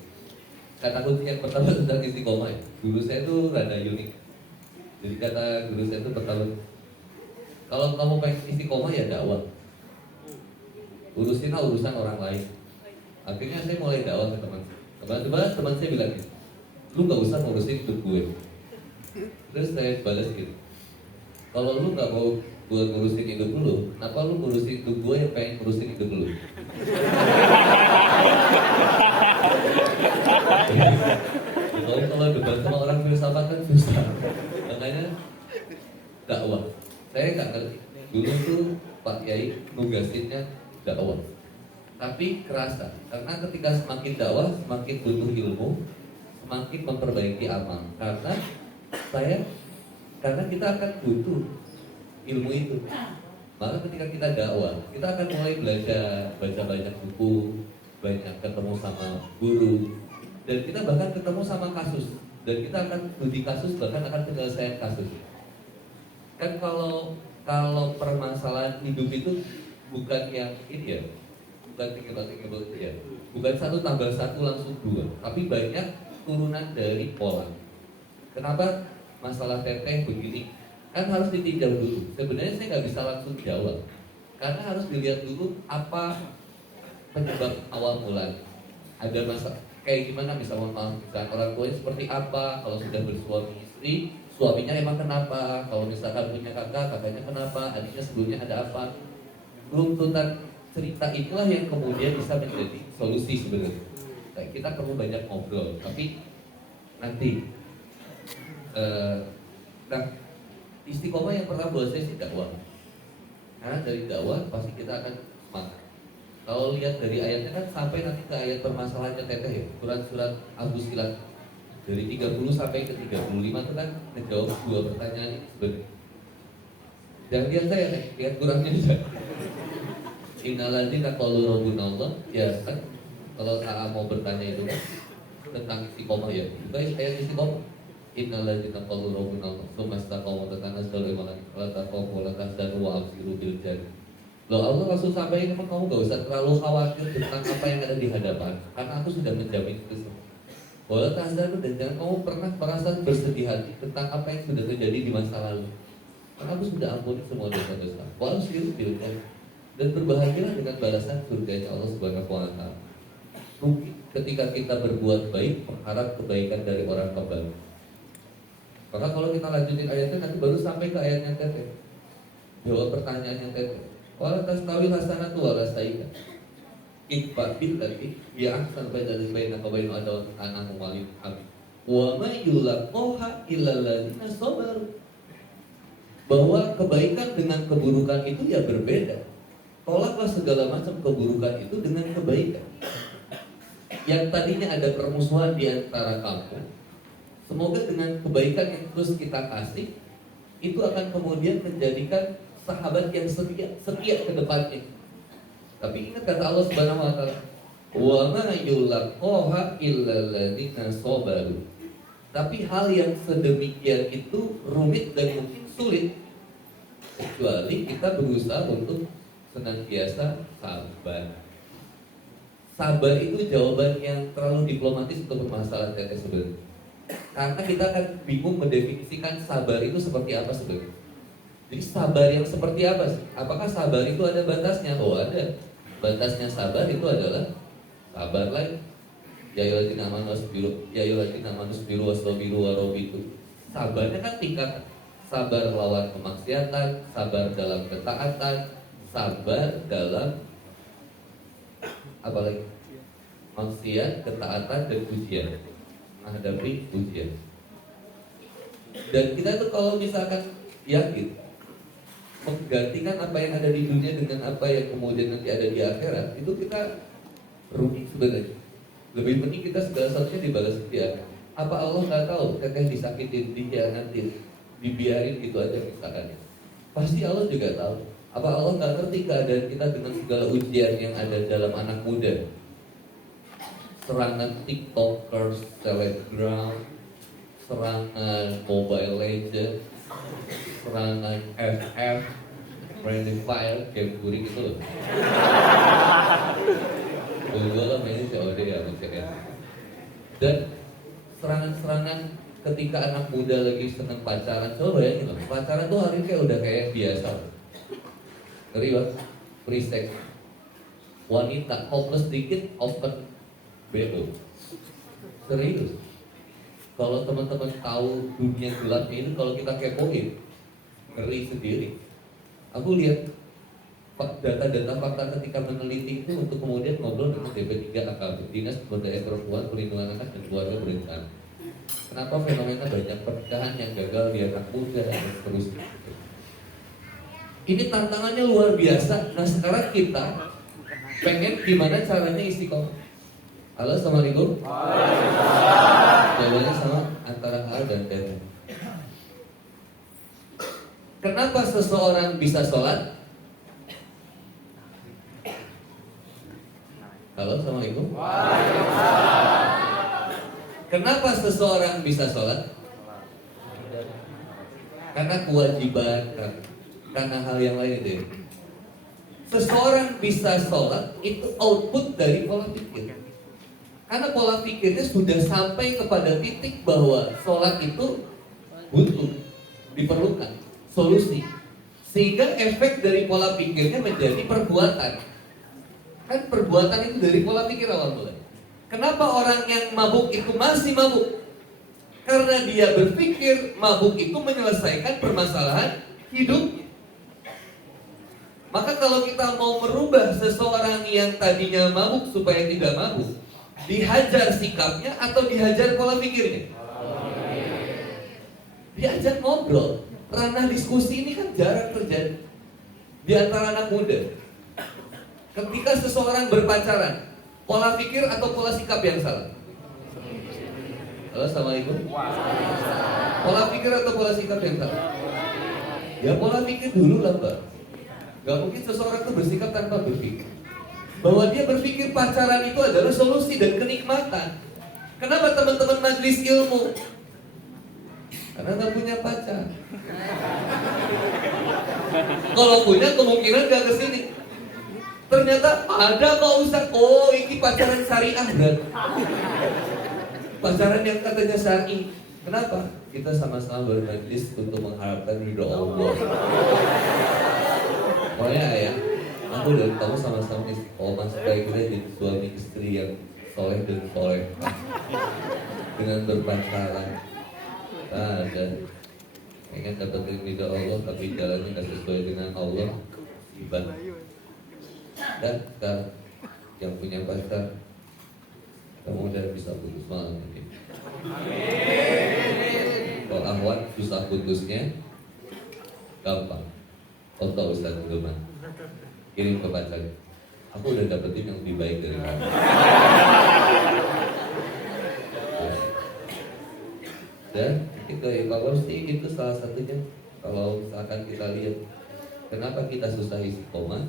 Kata kunci yang pertama tentang istiqomah ya. Guru saya tuh rada unik. Jadi kata guru saya tuh pertama, kalau kamu pengen istiqomah ya dakwah. Urusin urusan orang lain. Akhirnya saya mulai dakwah ke teman. Teman saya bilang gitu, lu gak usah ngurusin hidup gue. Terus saya balas gitu, kalau lu gak mau gue ngurusin hidup lu, kenapa lu ngurusin hidup gue yang pengen ngurusin hidup lu? Kalau debat sama orang filsafat kan susah. Makanya dakwah. Saya nggak ngerti. Dulu tuh Pak Kiai nugasinnya dakwah. Tapi kerasa karena ketika semakin dakwah semakin butuh ilmu, semakin memperbaiki amal. Karena kita akan butuh ilmu itu. Maka ketika kita dakwah, kita akan mulai belajar, baca banyak buku, banyak ketemu sama guru, dan kita bahkan ketemu sama kasus, dan kita akan studi kasus, bahkan akan penyelesaian kasus. Kan kalau permasalahan hidup itu bukan yang ini ya, bukan tinggal ya, bukan 1 tambah 1 langsung 2, tapi banyak turunan dari pola. Kenapa masalah teteh begini? Kan harus ditinjau dulu. Sebenarnya saya nggak bisa langsung jawab, karena harus dilihat dulu apa penyebab awal mula. Ada masalah kayak gimana, misalnya orang tuanya seperti apa, kalau sudah bersuami istri, suaminya emang kenapa, kalau misalkan punya kakak, kakaknya kenapa, adiknya sebelumnya ada apa. Runtutan cerita itulah yang kemudian bisa menjadi solusi sebenarnya. Kita perlu banyak ngobrol, tapi nanti istiqomah yang pertama buat saya sih dakwah. Karena dari dakwah pasti kita akan semangat. Kalau lihat dari ayatnya kan sampai nanti ke ayat permasalahannya teteh ya, surat Al-Fussilat dari 30 sampai ke 35 itu kan menjawab 2 pertanyaan ini sebenarnya. Dan lihat saya nih, lihat Qurannya aja. Innalladzina qalu rabbuna Allah, ya kan kalau saya mau bertanya itu kan tentang istiqomah ya. Itu ayat istiqomah. Innalladzina qalu rabbuna Allah, tsumma istaqamu tatanazzalu alaihim alla takhafu wa la tahzanu wa abshiru bil jannah. Loh, Allah langsung sampaikan, emang kamu gak usah terlalu khawatir tentang apa yang ada di hadapan, karena aku sudah menjamin itu semua. Wala tahzanu, dan jangan kamu pernah merasa bersedih hati tentang apa yang sudah terjadi di masa lalu, karena aku sudah ampuni semua dosa-dosa. Wa abshiru bil jannah, dan berbahagialah dengan balasan surganya Allah Subhanahu wa taala. Mungkin ketika kita berbuat baik, mengharap kebaikan dari orang kembali. Maka kalau kita lanjutin ayatnya nanti baru sampai ke ayat yang teteh. Jawab pertanyaan yang teteh. Wala tastawi hasanatu wala sayyi'ah. Itfa billati ya ahsan bainaka wa baina adawatin walid habib. Wa ma yulaqaha illa alladziina sabaru. Bahwa kebaikan dengan keburukan itu ya berbeda. Tolaklah segala macam keburukan itu dengan kebaikan. Yang tadinya ada permusuhan di antara kamu, semoga dengan kebaikan yang terus kita kasih, itu akan kemudian menjadikan sahabat yang setia ke depannya. Tapi ingat kata Allah Subhanahu wa taala, "Wa ma yulaqaha illa alladziina sabaru." Tapi hal yang sedemikian itu rumit dan mungkin sulit kecuali kita berusaha untuk senantiasa sabar. sabar itu jawaban yang terlalu diplomatis untuk permasalahan teteh sebenarnya. Karena kita akan bingung mendefinisikan sabar itu seperti apa sebenarnya. Jadi sabar yang seperti apa sih? Apakah sabar itu ada batasnya? Oh ada. Batasnya sabar itu adalah sabar lain. Ya ayyuhalladzina amanu wasbiru warabitu. Sabarnya kan tingkat sabar melawan kemaksiatan, sabar dalam ketaatan, sabar dalam apalagi maksiat, ketaatan dan ujian, menghadapi ujian. Dan kita tuh kalau misalkan yakin menggantikan apa yang ada di dunia dengan apa yang kemudian nanti ada di akhirat, itu kita rugi sebenarnya. Lebih penting kita segala sesuatunya dibalas di akhirat. Apa Allah nggak tahu teteh disakitin, dihianatin, dibiarin gitu aja misalkan? Pasti Allah juga tahu. Apa Allah nggak ngerti keadaan kita dengan segala ujian yang ada dalam anak muda? Serangan TikTokers, Telegram, serangan Mobile Legends, serangan FF, Friendly Fire, game kuring itu loh. Gue lah mainnya COD ya, maksudnya. Dan serangan-serangan ketika anak muda lagi seneng pacaran, coba bayangin loh, pacaran tuh hari ini kayak udah kayak biasa. Ngeri banget, free sex. Wanita hopeless dikit, open bebo. Serius. Kalau teman-teman tahu dunia gelapnya ini, kalau kita kepoin, ngeri sendiri. Aku lihat data-data fakta ketika meneliti itu untuk kemudian ngobrol dengan DP3 AKB, Dinas Pemberdayaan Perempuan, Perlindungan Anak dan Keluarga Berencana. Kenapa fenomena banyak pernikahan yang gagal di anak muda dan seterusnya? Ini tantangannya luar biasa. Nah sekarang kita pengen gimana caranya istiqomah. Halo, assalamualaikum. Jawabannya sama antara A dan B. Kenapa seseorang bisa sholat? Halo, assalamualaikum. Kenapa seseorang bisa sholat? Karena kewajiban, karena hal yang lain itu. Seseorang bisa sholat itu output dari pola pikir. Karena pola pikirnya sudah sampai kepada titik bahwa sholat itu butuh, diperlukan solusi. Sehingga efek dari pola pikirnya menjadi perbuatan. Kan perbuatan itu dari pola pikir awal mulai. Kenapa orang yang mabuk itu masih mabuk? Karena dia berpikir mabuk itu menyelesaikan permasalahan hidupnya. Maka kalau kita mau merubah seseorang yang tadinya mabuk supaya tidak mabuk, dihajar sikapnya atau dihajar pola pikirnya? Diajak ngobrol. Ranah diskusi ini kan jarang terjadi di antara anak muda. Ketika seseorang berpacaran, pola pikir atau pola sikap yang salah? Halo, assalamualaikum. Pola pikir atau pola sikap yang salah? Ya pola pikir dulu lah, Mbak. Gak mungkin seseorang itu bersikap tanpa berpikir. Bahwa dia berpikir pacaran itu adalah solusi dan kenikmatan. Kenapa teman-teman majelis ilmu? Karena gak punya pacar. Kalau punya kemungkinan gak kesini. Ternyata ada kok Ustaz. Oh ini pacaran syariah berarti. Pacaran yang katanya syar'i. Kenapa? Kita sama-sama bermajlis untuk mengharapkan ridho Allah. Pokoknya ya, aku dan kamu sama-sama istiqomah supaya kita jadi suami istri yang soleh dan soleh dengan berpacaran. Nah, dan pengen dapetin ridho Allah tapi jalannya nggak sesuai dengan Allah, ibad. Dan sekarang yang punya pacar, kamu udah bisa putus malam ini. Kalau ahwat susah putusnya gampang. Contoh Ustaz Hilman, kirim ke pacar, aku udah dapetin yang lebih baik dari kamu. Dan ketika evaluasi itu salah satunya. Kalau misalkan kita lihat kenapa kita susah istiqomah,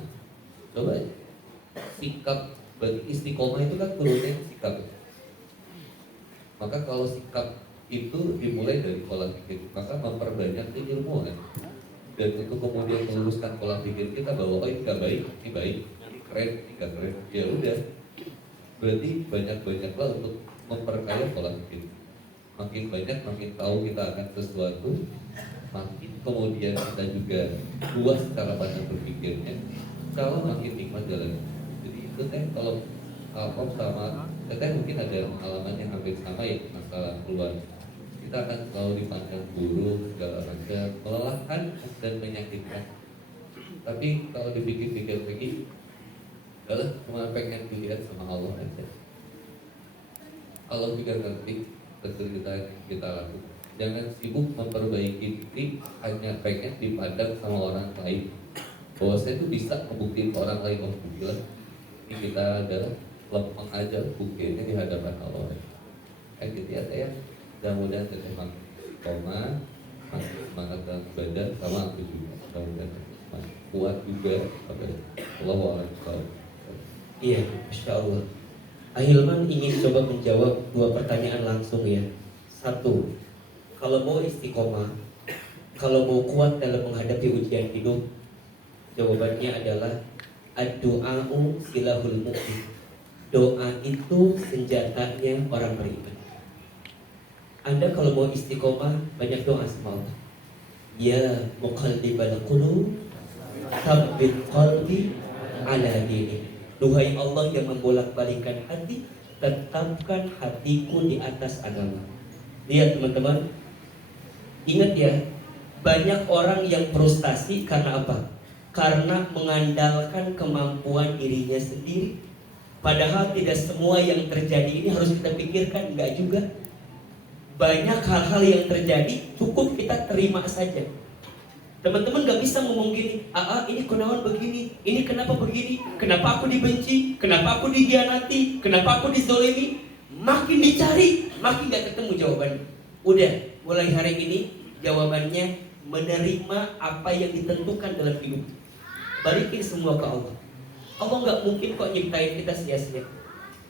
coba sikap. Bagi istiqomah itu kan turunnya sikap. Maka kalau sikap itu dimulai dari pola pikir, maka memperbanyak keilmuan. Dan untuk kemudian meluruskan pola pikir kita bahwa oh ini gak baik, ini baik, ini keren, ini gak keren. Ya udah, Berarti banyak-banyaklah untuk memperkaya pola pikir. Makin banyak, makin tahu kita akan sesuatu, makin kemudian kita juga luas cara pandang berpikirnya, kalau makin nikmat jalan. Jadi itu teh kalau Alkom sama teteh mungkin ada pengalaman yang hampir sama ya, masalah keluar. Kita akan selalu dipandang buruk, segala macam, melelahkan dan menyakitkan. Tapi kalau dipikir-pikir lagi, adalah cuma pengen dilihat sama Allah aja. Allah juga ngerti kesulitan yang kita lakukan. Jangan sibuk memperbaiki diri hanya pengen dipandang sama orang lain. Bahwa saya tuh bisa membuktiin ke orang lain, oh gila, ini kita adalah lempeng aja buktinya di hadapan Allah. Kayak gitu ya saya. Mudah-mudahan saya makin koma, makin semangat dalam ibadah, sama aku juga. Mudah-mudahan makin kuat juga. Allah. Iya, Masya Allah. Ahilman ingin coba menjawab dua pertanyaan langsung ya. Satu, kalau mau istiqomah, kalau mau kuat dalam menghadapi ujian hidup, jawabannya adalah ad-du'a'u silahul mu'min. Doa itu senjatanya orang beriman. Anda kalau mau istiqomah, banyak doa sama Allah. Ya muqallibal qulub, tsabbit qalbi ala dinik. Duhai Allah yang membolak-balikkan hati, tetapkan hatiku di atas agama. Lihat teman-teman, ingat ya, banyak orang yang frustasi karena apa? Karena mengandalkan kemampuan dirinya sendiri. Padahal tidak semua yang terjadi ini harus kita pikirkan, enggak juga. Banyak hal-hal yang terjadi cukup kita terima saja. Teman-teman gak bisa ngomong gini, ini kenawan begini, ini kenapa begini, kenapa aku dibenci, kenapa aku dihianati, kenapa aku dizolimi. Makin dicari, makin gak ketemu jawabannya. Udah, mulai hari ini jawabannya menerima apa yang ditentukan dalam hidup. Balikin semua ke Allah. Allah gak mungkin kok nyiptain kita sia-sia.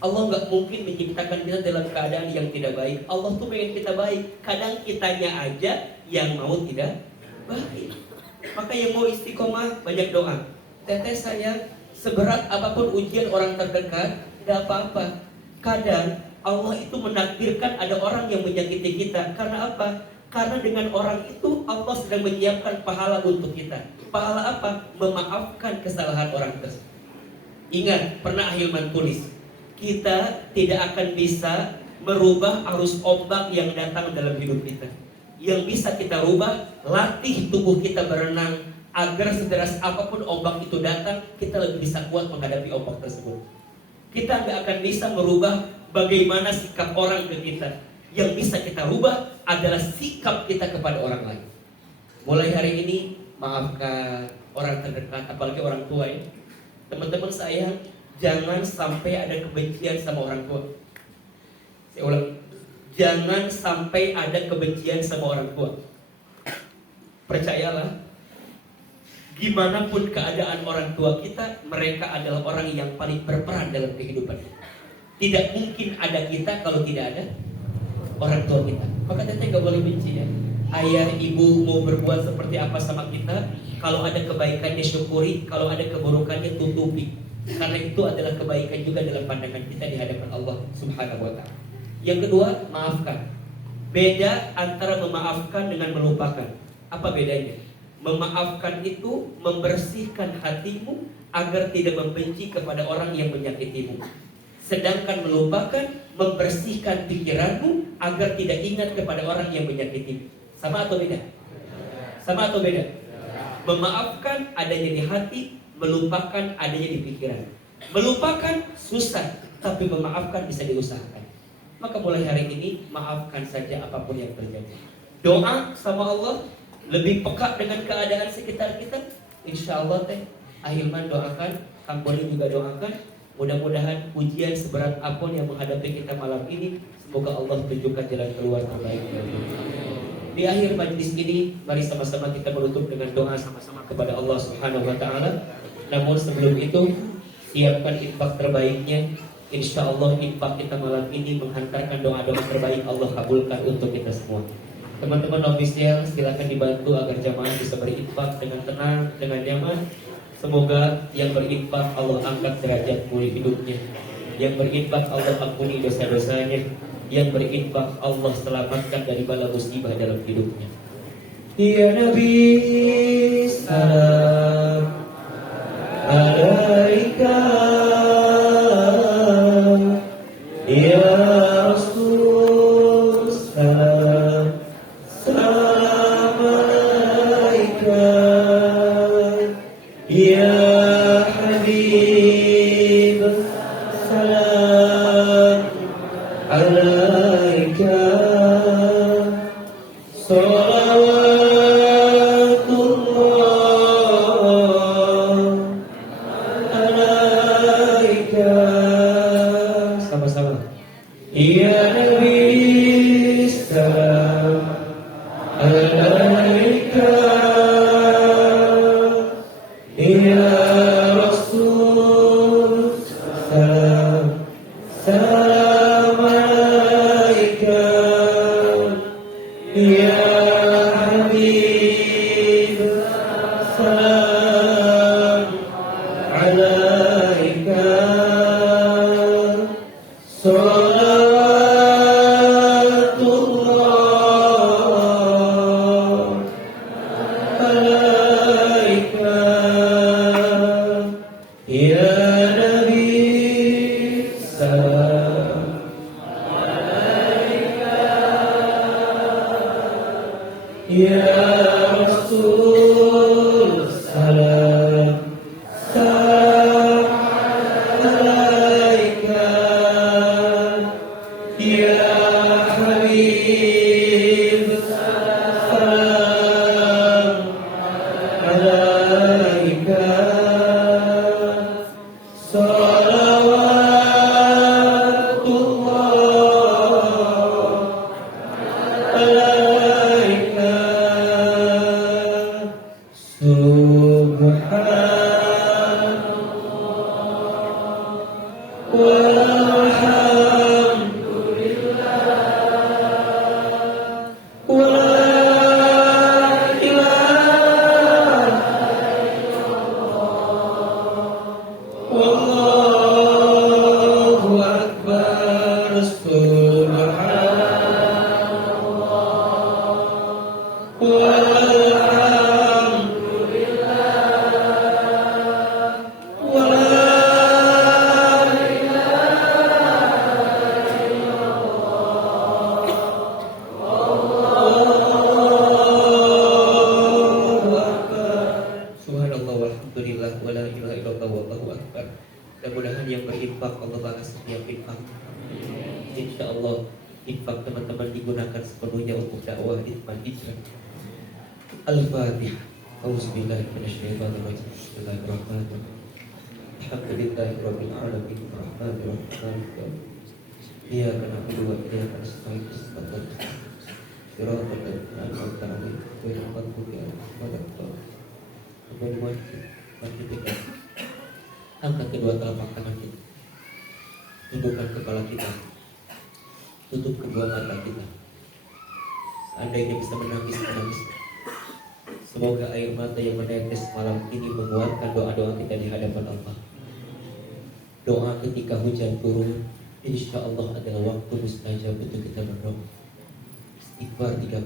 Allah gak mungkin menciptakan kita dalam keadaan yang tidak baik. Allah tuh pengen kita baik. Kadang kitanya aja yang mau tidak baik. Maka yang mau istiqomah banyak doa. Teteh saya, seberat apapun ujian orang terdekat, tidak apa-apa. Kadang Allah itu menakdirkan ada orang yang menyakiti kita. Karena apa? Karena dengan orang itu Allah sedang menyiapkan pahala untuk kita. Pahala apa? Memaafkan kesalahan orang tersebut. Ingat, pernah Ahilman tulis, kita tidak akan bisa merubah arus ombak yang datang dalam hidup kita. Yang bisa kita rubah, latih tubuh kita berenang agar sederas apapun ombak itu datang, kita lebih bisa kuat menghadapi ombak tersebut. Kita nggak akan bisa merubah bagaimana sikap orang ke kita. Yang bisa kita rubah adalah sikap kita kepada orang lain. Mulai hari ini, maafkan orang terdekat, apalagi orang tua ya. Teman-teman saya, jangan sampai ada kebencian sama orang tua. Saya ulang, jangan sampai ada kebencian sama orang tua. Percayalah, gimana pun keadaan orang tua kita, mereka adalah orang yang paling berperan dalam kehidupan. Tidak mungkin ada kita kalau tidak ada orang tua kita. Maka teteh gak boleh benci ya. Ayah, ibu mau berbuat seperti apa sama kita, kalau ada kebaikannya syukuri, kalau ada keburukannya tutupi. Karena itu adalah kebaikan juga dalam pandangan kita di hadapan Allah Subhanahu wa ta'ala. Yang kedua, maafkan. Beda antara memaafkan dengan melupakan. Apa bedanya? Memaafkan itu membersihkan hatimu agar tidak membenci kepada orang yang menyakitimu. Sedangkan melupakan membersihkan pikiranmu agar tidak ingat kepada orang yang menyakitimu. Sama atau beda? Sama atau beda? Memaafkan adanya di hati, melupakan adanya di pikiran. Melupakan susah, tapi memaafkan bisa diusahakan. Maka mulai hari ini maafkan saja apapun yang terjadi. Doa sama Allah, lebih peka dengan keadaan sekitar kita. Insya Allah teh Ahilman doakan, Kang Boni juga doakan. Mudah-mudahan ujian seberat apapun yang menghadapi kita malam ini, semoga Allah tunjukkan jalan keluar terbaik. Di akhir majlis ini, mari sama-sama kita menutup dengan doa sama-sama kepada Allah Subhanahu wa ta'ala. Namun sebelum itu, siapkan infak terbaiknya. Insya Allah infak kita malam ini menghantarkan doa-doa terbaik Allah kabulkan untuk kita semua. Teman-teman ofisial, silakan dibantu agar jamaah bisa berinfak dengan tenang, dengan nyaman. Semoga yang berinfak Allah angkat derajat mulia hidupnya. Yang berinfak Allah ampuni dosa-dosanya. Yang berinfak Allah selamatkan dari bala musibah dalam hidupnya. Ya Nabi salam alaika, ya Rasul salam salam alaika, ya Habib salam alaika, salawatullah alaika. Sama-sama. Ya Nabi salam alaika, ya Rasul salam salam alaika, ya Habib salam alaika, salawatullah alaika, ya Nabi salam ya Rasul salam salam alaika, ya Habib salam alaika, salawatullah alaika. Subhanallah walhamdulillah wa la ilaha wallahu akbar. Subhanallah walhamdulillah wa la Allahu akbar. Subhanallah walhamdulillah wa la ilaha illallah wallahu akbar. Mudah-mudahan yang berinfak Allah balas setiap infak. Insyaallah infak teman-teman digunakan sepenuhnya untuk dakwah di tempat hijrah. Al-Fatihah. Auzubillahi minasyaitonir rajim. Bismillahirrahmanirrahim. Alhamdulillahirabbil alamin arrahmanir rahim. Iyyaka na'budu wa iyyaka nasta'in. Shiratal ladzina an'amta 'alaihim ghairil maghdubi 'alaihim waladdallin. Angkat kedua telapak tangan kita, tundukkan kepala kita, tutup kedua mata kita. Seandainya bisa menangis, menangis. Semoga air mata yang menetes malam ini menguatkan doa-doa kita di hadapan Allah. Doa ketika hujan turun, insya Allah adalah waktu mustajab untuk kita berdoa. Istighfar 3.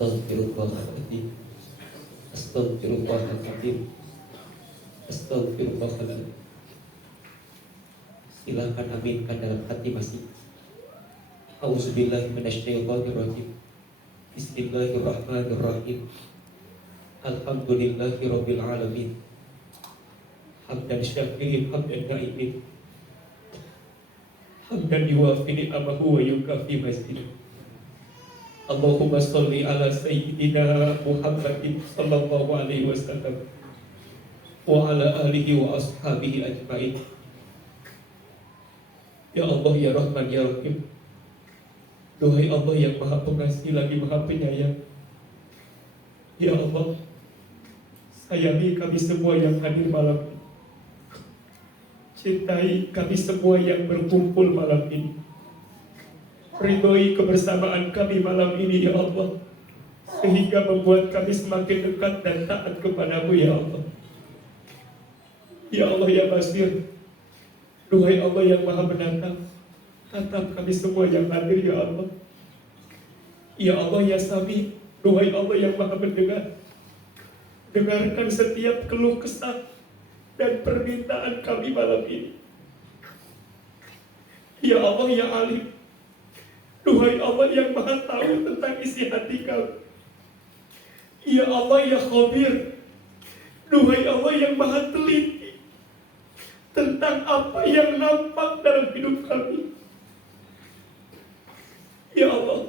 Astagfirullahaladzim, astagfirullahaladzim, astagfirullahaladzim. Silakan aminkan dalam hati masing. Auzubillahi minasyaitonirrajim. Bismillahirrahmanirrahim. Alhamdulillahirabbil alamin. Hamdan syakirin, hamdan na'imin, hamdan yuwafi ni'amahu wa yukafi mazidah. Allahumma salli ala sayyidina Muhammadin sallallahu alaihi wasallam wa ala alihi wa ashabihi ajma'in. Ya Allah, ya Rahman, ya Rahim. Duhai Allah yang maha pengasih lagi maha penyayang, ya Allah, sayangi kami semua yang hadir malam ini. Cintai kami semua yang berkumpul malam ini. Ridhoi kebersamaan kami malam ini, ya Allah, sehingga membuat kami semakin dekat dan taat kepadamu, ya Allah. Ya Allah, ya Basir, Duhai Allah yang maha menatap, tatap kami semua yang hadir ya Allah. Ya Allah ya Sami, duhai Allah yang maha mendengar, dengarkan setiap keluh kesah dan permintaan kami malam ini. Ya Allah ya Alim, duhai Allah yang maha tahu tentang isi hati kami. Ya Allah ya Khabir, duhai Allah yang maha teliti tentang apa yang nampak dalam hidup kami. Ya Allah,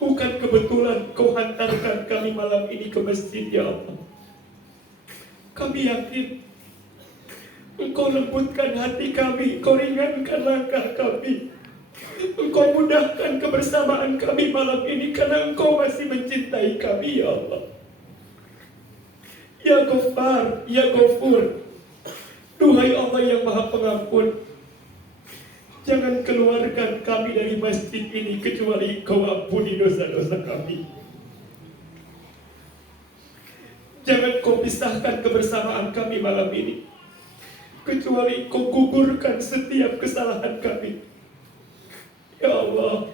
bukan kebetulan Kau hantarkan kami malam ini ke masjid ya Allah. Kami yakin Engkau lembutkan hati kami, Kau ringankan langkah kami, Engkau mudahkan kebersamaan kami malam ini karena Engkau masih mencintai kami ya Allah. Ya Ghaffar, ya Ghafur, duhai Allah yang maha pengampun, jangan keluarkan kami dari masjid ini kecuali Kau ampuni dosa-dosa kami. Jangan Kau pisahkan kebersamaan kami malam ini kecuali Kau gugurkan setiap kesalahan kami. Ya Allah,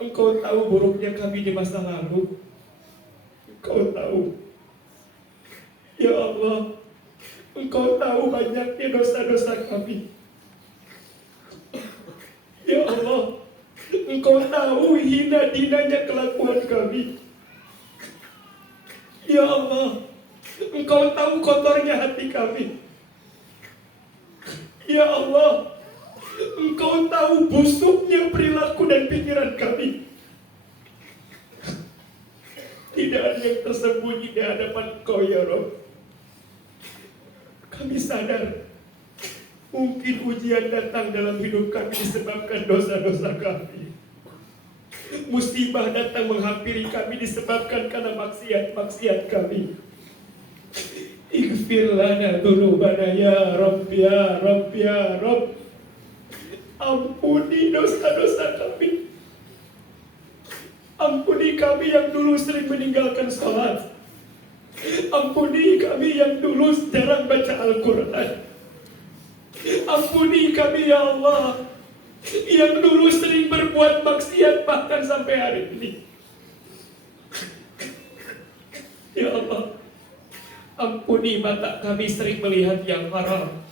Engkau tahu buruknya kami di masa lalu. Engkau tahu. Ya Allah, Engkau tahu banyaknya dosa-dosa kami. Ya Allah, Engkau tahu hina-dinanya kelakuan kami. Ya Allah, Engkau tahu kotornya hati kami. Ya Allah, Engkau tahu busuknya perilaku dan pikiran kami. Tidak ada yang tersembunyi di hadapan Engkau ya Rabb. Kami sadar mungkin ujian datang dalam hidup kami disebabkan dosa-dosa kami. Musibah datang menghampiri kami disebabkan karena maksiat-maksiat kami. Ighfir lana dzunubana ya Rabb ya Rabb ya Rabb. Ampuni dosa-dosa kami. Ampuni kami yang dulu sering meninggalkan salat. Ampuni kami yang dulu jarang baca Al-Quran. Ampuni kami ya Allah yang dulu sering berbuat maksiat bahkan sampai hari ini. Ya Allah, ampuni mata kami sering melihat yang haram.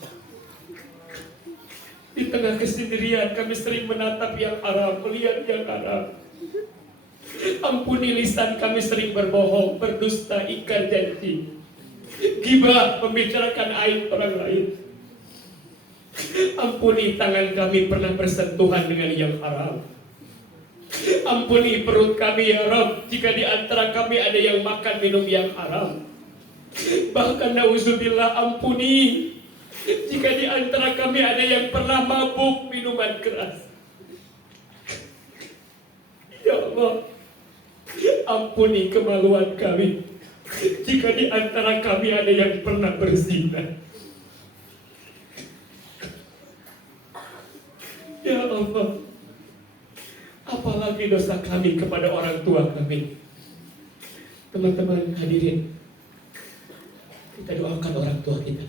Di tengah kesendirian kami sering menatap yang haram, melihat yang haram. Ampuni lisan kami sering berbohong, berdusta, ingkar janji, ghibah, membicarakan aib orang lain. Ampuni tangan kami pernah bersentuhan dengan yang haram. Ampuni perut kami ya Rabb jika di antara kami ada yang makan minum yang haram. Bahkan nauzubillah, ampuni jika di antara kami ada yang pernah mabuk minuman keras. Ya Allah, ampuni kemaluan kami jika di antara kami ada yang pernah berzina. Ya Allah, apalagi dosa kami kepada orang tua kami. Teman-teman hadirin, kita doakan orang tua kita.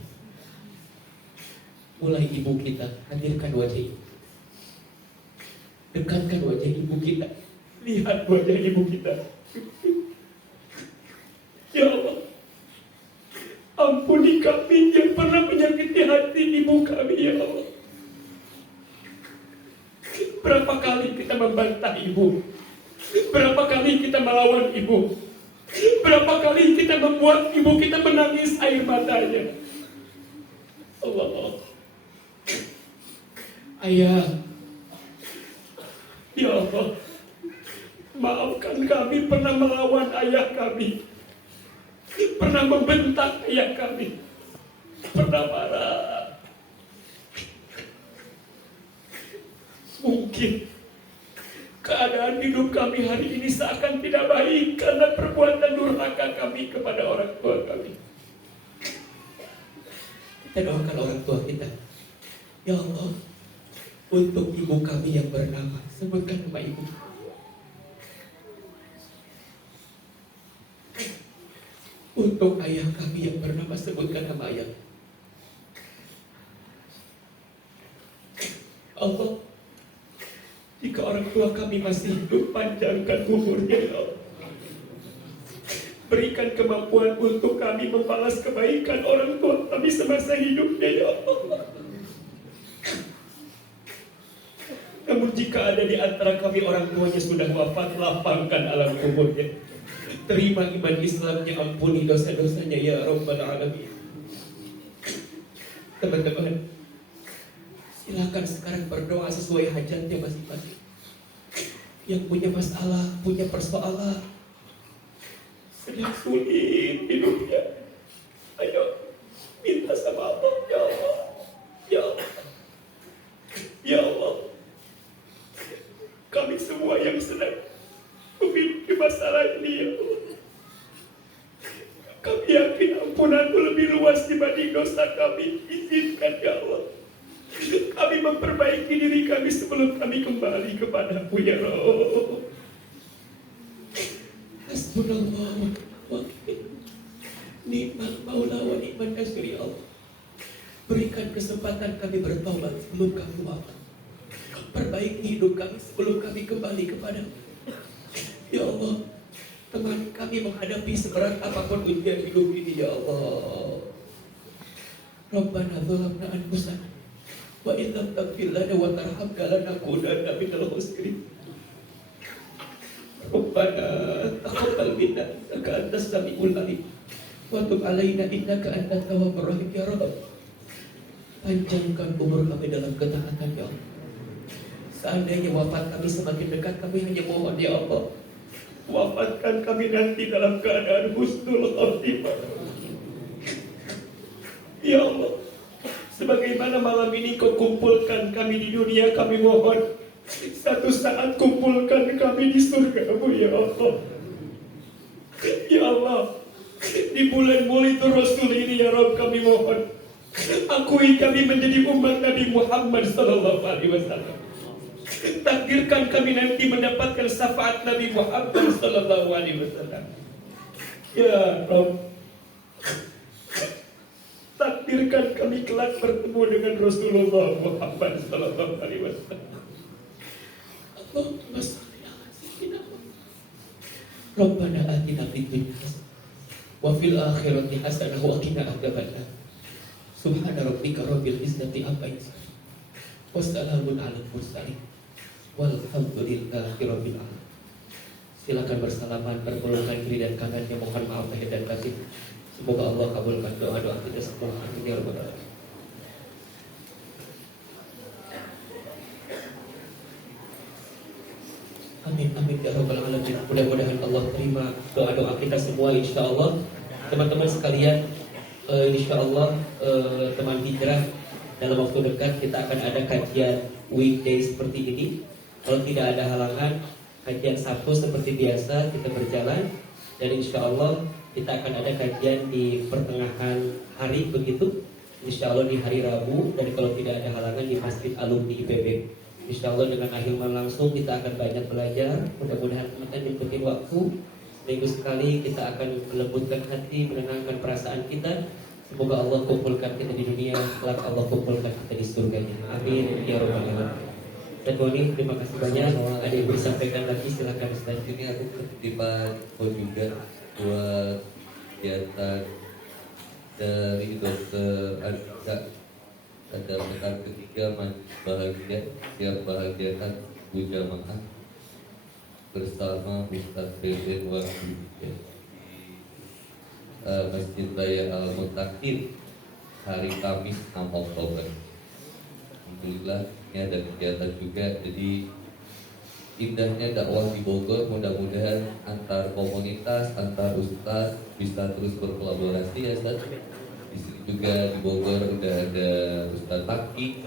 Mulai ibu kita, hadirkan wajah ibu. Dekatkan wajah ibu kita. Lihat wajah ibu kita. Ya Allah, ampuni kami yang pernah menyakiti hati ibu kami ya Allah. Berapa kali kita membantah ibu? Berapa kali kita melawan ibu? Berapa kali kita membuat ibu kita menangis air matanya? Allah, Ayah, ya Allah, maafkan kami pernah melawan ayah kami, pernah membentak ayah kami, pernah marah. Mungkin keadaan hidup kami hari ini seakan tidak baik karena perbuatan durhaka kami kepada orang tua kami. Kita doakan orang tua kita. Ya Allah, untuk ibu kami yang bernama, sebutkan nama ibu. Untuk ayah kami yang bernama, sebutkan nama ayah. Allah, jika orang tua kami masih hidup, panjangkan umurnya ya Allah. Berikan kemampuan untuk kami membalas kebaikan orang tua kami semasa hidupnya ya Allah. Namun jika ada di antara kami orang tuanya sudah wafat, lapangkan alam kuburnya. Terima iman Islamnya, ampuni dosa-dosanya ya Rabbal Alamin. Teman-teman, silakan sekarang berdoa sesuai hajatnya masing-masing. Yang punya masalah, punya persoalan, sedang sulit hidupnya, ayo minta sama Allah. Ya Allah, ya Allah, ya Allah, kami semua yang sedang memiliki masalah ini ya Allah, kami yakin ampunanmu lebih luas dibanding dosa kami. Izinkan ya Allah, kami memperbaiki diri kami sebelum kami kembali kepadamu ya Rabb. Hasbunallah wa ni'mal wakil. Ni'mal maula wa ni'mal nasir ya Allah. Berikan kesempatan kami bertaubat sebelum kami wafat. Perbaiki hidup kami sebelum kami kembali kepadamu. Ya Allah, temani kami menghadapi seberat apapun ujian hidup ini ya Allah. Rabbana zalamna anfusana wa in lam taghfir lana wa tarhamna lanakunanna minal khasirin. Rabbana taqabbal minna innaka antas samiul alim wa tub alaina innaka antat tawwabur rahim ya Rabb. Panjangkan umur kami dalam ketaatan ya Allah. Seandainya wafat kami semakin dekat, kami hanya mohon ya Allah, wafatkan kami nanti dalam keadaan husnul khatimah. Ya Allah, sebagaimana malam ini Kau kumpulkan kami di dunia, kami mohon satu saat kumpulkan kami di surga-Mu ya Allah. Ya Allah, di bulan Maulid Rasul ini ya Rabb, kami mohon akui kami menjadi umat Nabi Muhammad sallallahu alaihi wasallam. Takdirkan kami nanti mendapatkan syafaat Nabi Muhammad sallallahu alaihi wasallam. Ya Rabb, takdirkan kami kelak bertemu dengan Rasulullah Muhammad sallallahu alaihi wasallam. Allahumma shalli ala sayyidina Muhammad. Rabbana atina fid dunya hasanah wa fil akhirati hasanah wa qina adzabannar. Subhana rabbika rabbil izzati amma yasifun. Wassalamun alal mursalin. Walhamdulillahi rabbil alamin. Silakan bersalaman, berpelukan kiri dan kanannya, mohon maaf lahir dan batin. Semoga Allah kabulkan doa-doa kita semua. Amin ya rabbal alamin. Amin amin ya rabbal alamin. Mudah-mudahan Allah terima doa-doa kita semua insyaallah. Teman-teman sekalian, insyaallah teman hijrah, dalam waktu dekat kita akan ada kajian weekday seperti ini. Kalau tidak ada halangan, kajian Sabtu seperti biasa kita berjalan, dan insya Allah kita akan ada kajian di pertengahan hari begitu, insya Allah di hari Rabu, dan kalau tidak ada halangan di Masjid Alumni IPB. Insya Allah dengan ahilman langsung kita akan banyak belajar. Mudah-mudahan teman-teman nyempetin waktu minggu sekali, kita akan melembutkan hati, menenangkan perasaan kita. Semoga Allah kumpulkan kita di dunia, kelak Allah kumpulkan kita di surganya. Amin ya rabbal alamin. Dan Boni, terima kasih banyak. Ada yang bisa sampaikan lagi, silakan Ustaz. Ini aku ketipan juga buat kegiatan dari Dokter Adika. Ada pekan ketiga bahagia, siap bahagiakan ibu jamaah bersama Ustaz Presiden Wahid Masjid Raya Al-Mutakin hari Kamis 6 Oktober. Alhamdulillah ini ada kegiatan juga. Jadi indahnya dakwah di Bogor, mudah-mudahan antar komunitas, antar ustaz bisa terus berkolaborasi ya Ustaz. Di sini juga di Bogor udah ada Ustaz Taki,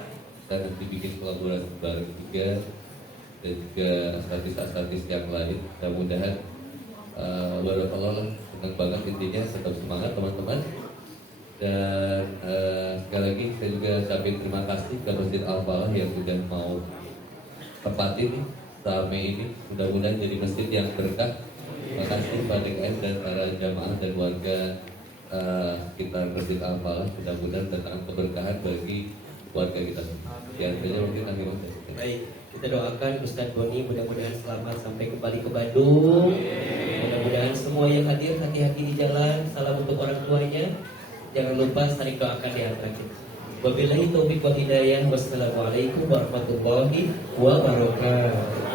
dan nanti bikin kolaborasi bareng juga, dan juga artis-artis yang lain. Mudah-mudahan barakallah, senang banget intinya, tetap semangat teman-teman. Dan sekali lagi saya juga ucapin terima kasih ke Masjid Al-Falah yang sudah mau tempatin rame ini. Mudah-mudahan jadi masjid yang berkah. Terima kasih Pak DKM dan para jamaah dan warga sekitar Masjid Al-Falah. Mudah-mudahan datang keberkahan bagi keluarga kita. Biasanya mungkin akhirnya. Baik, kita doakan Ustadz Boni mudah-mudahan selamat sampai kembali ke Bandung. Mudah-mudahan semua yang hadir hati-hati di jalan. Salam untuk orang tuanya. Jangan lupa saling doakan di antara kita. Wabillahi taufiq wa hidayah. Wassalamualaikum warahmatullahi wabarakatuh.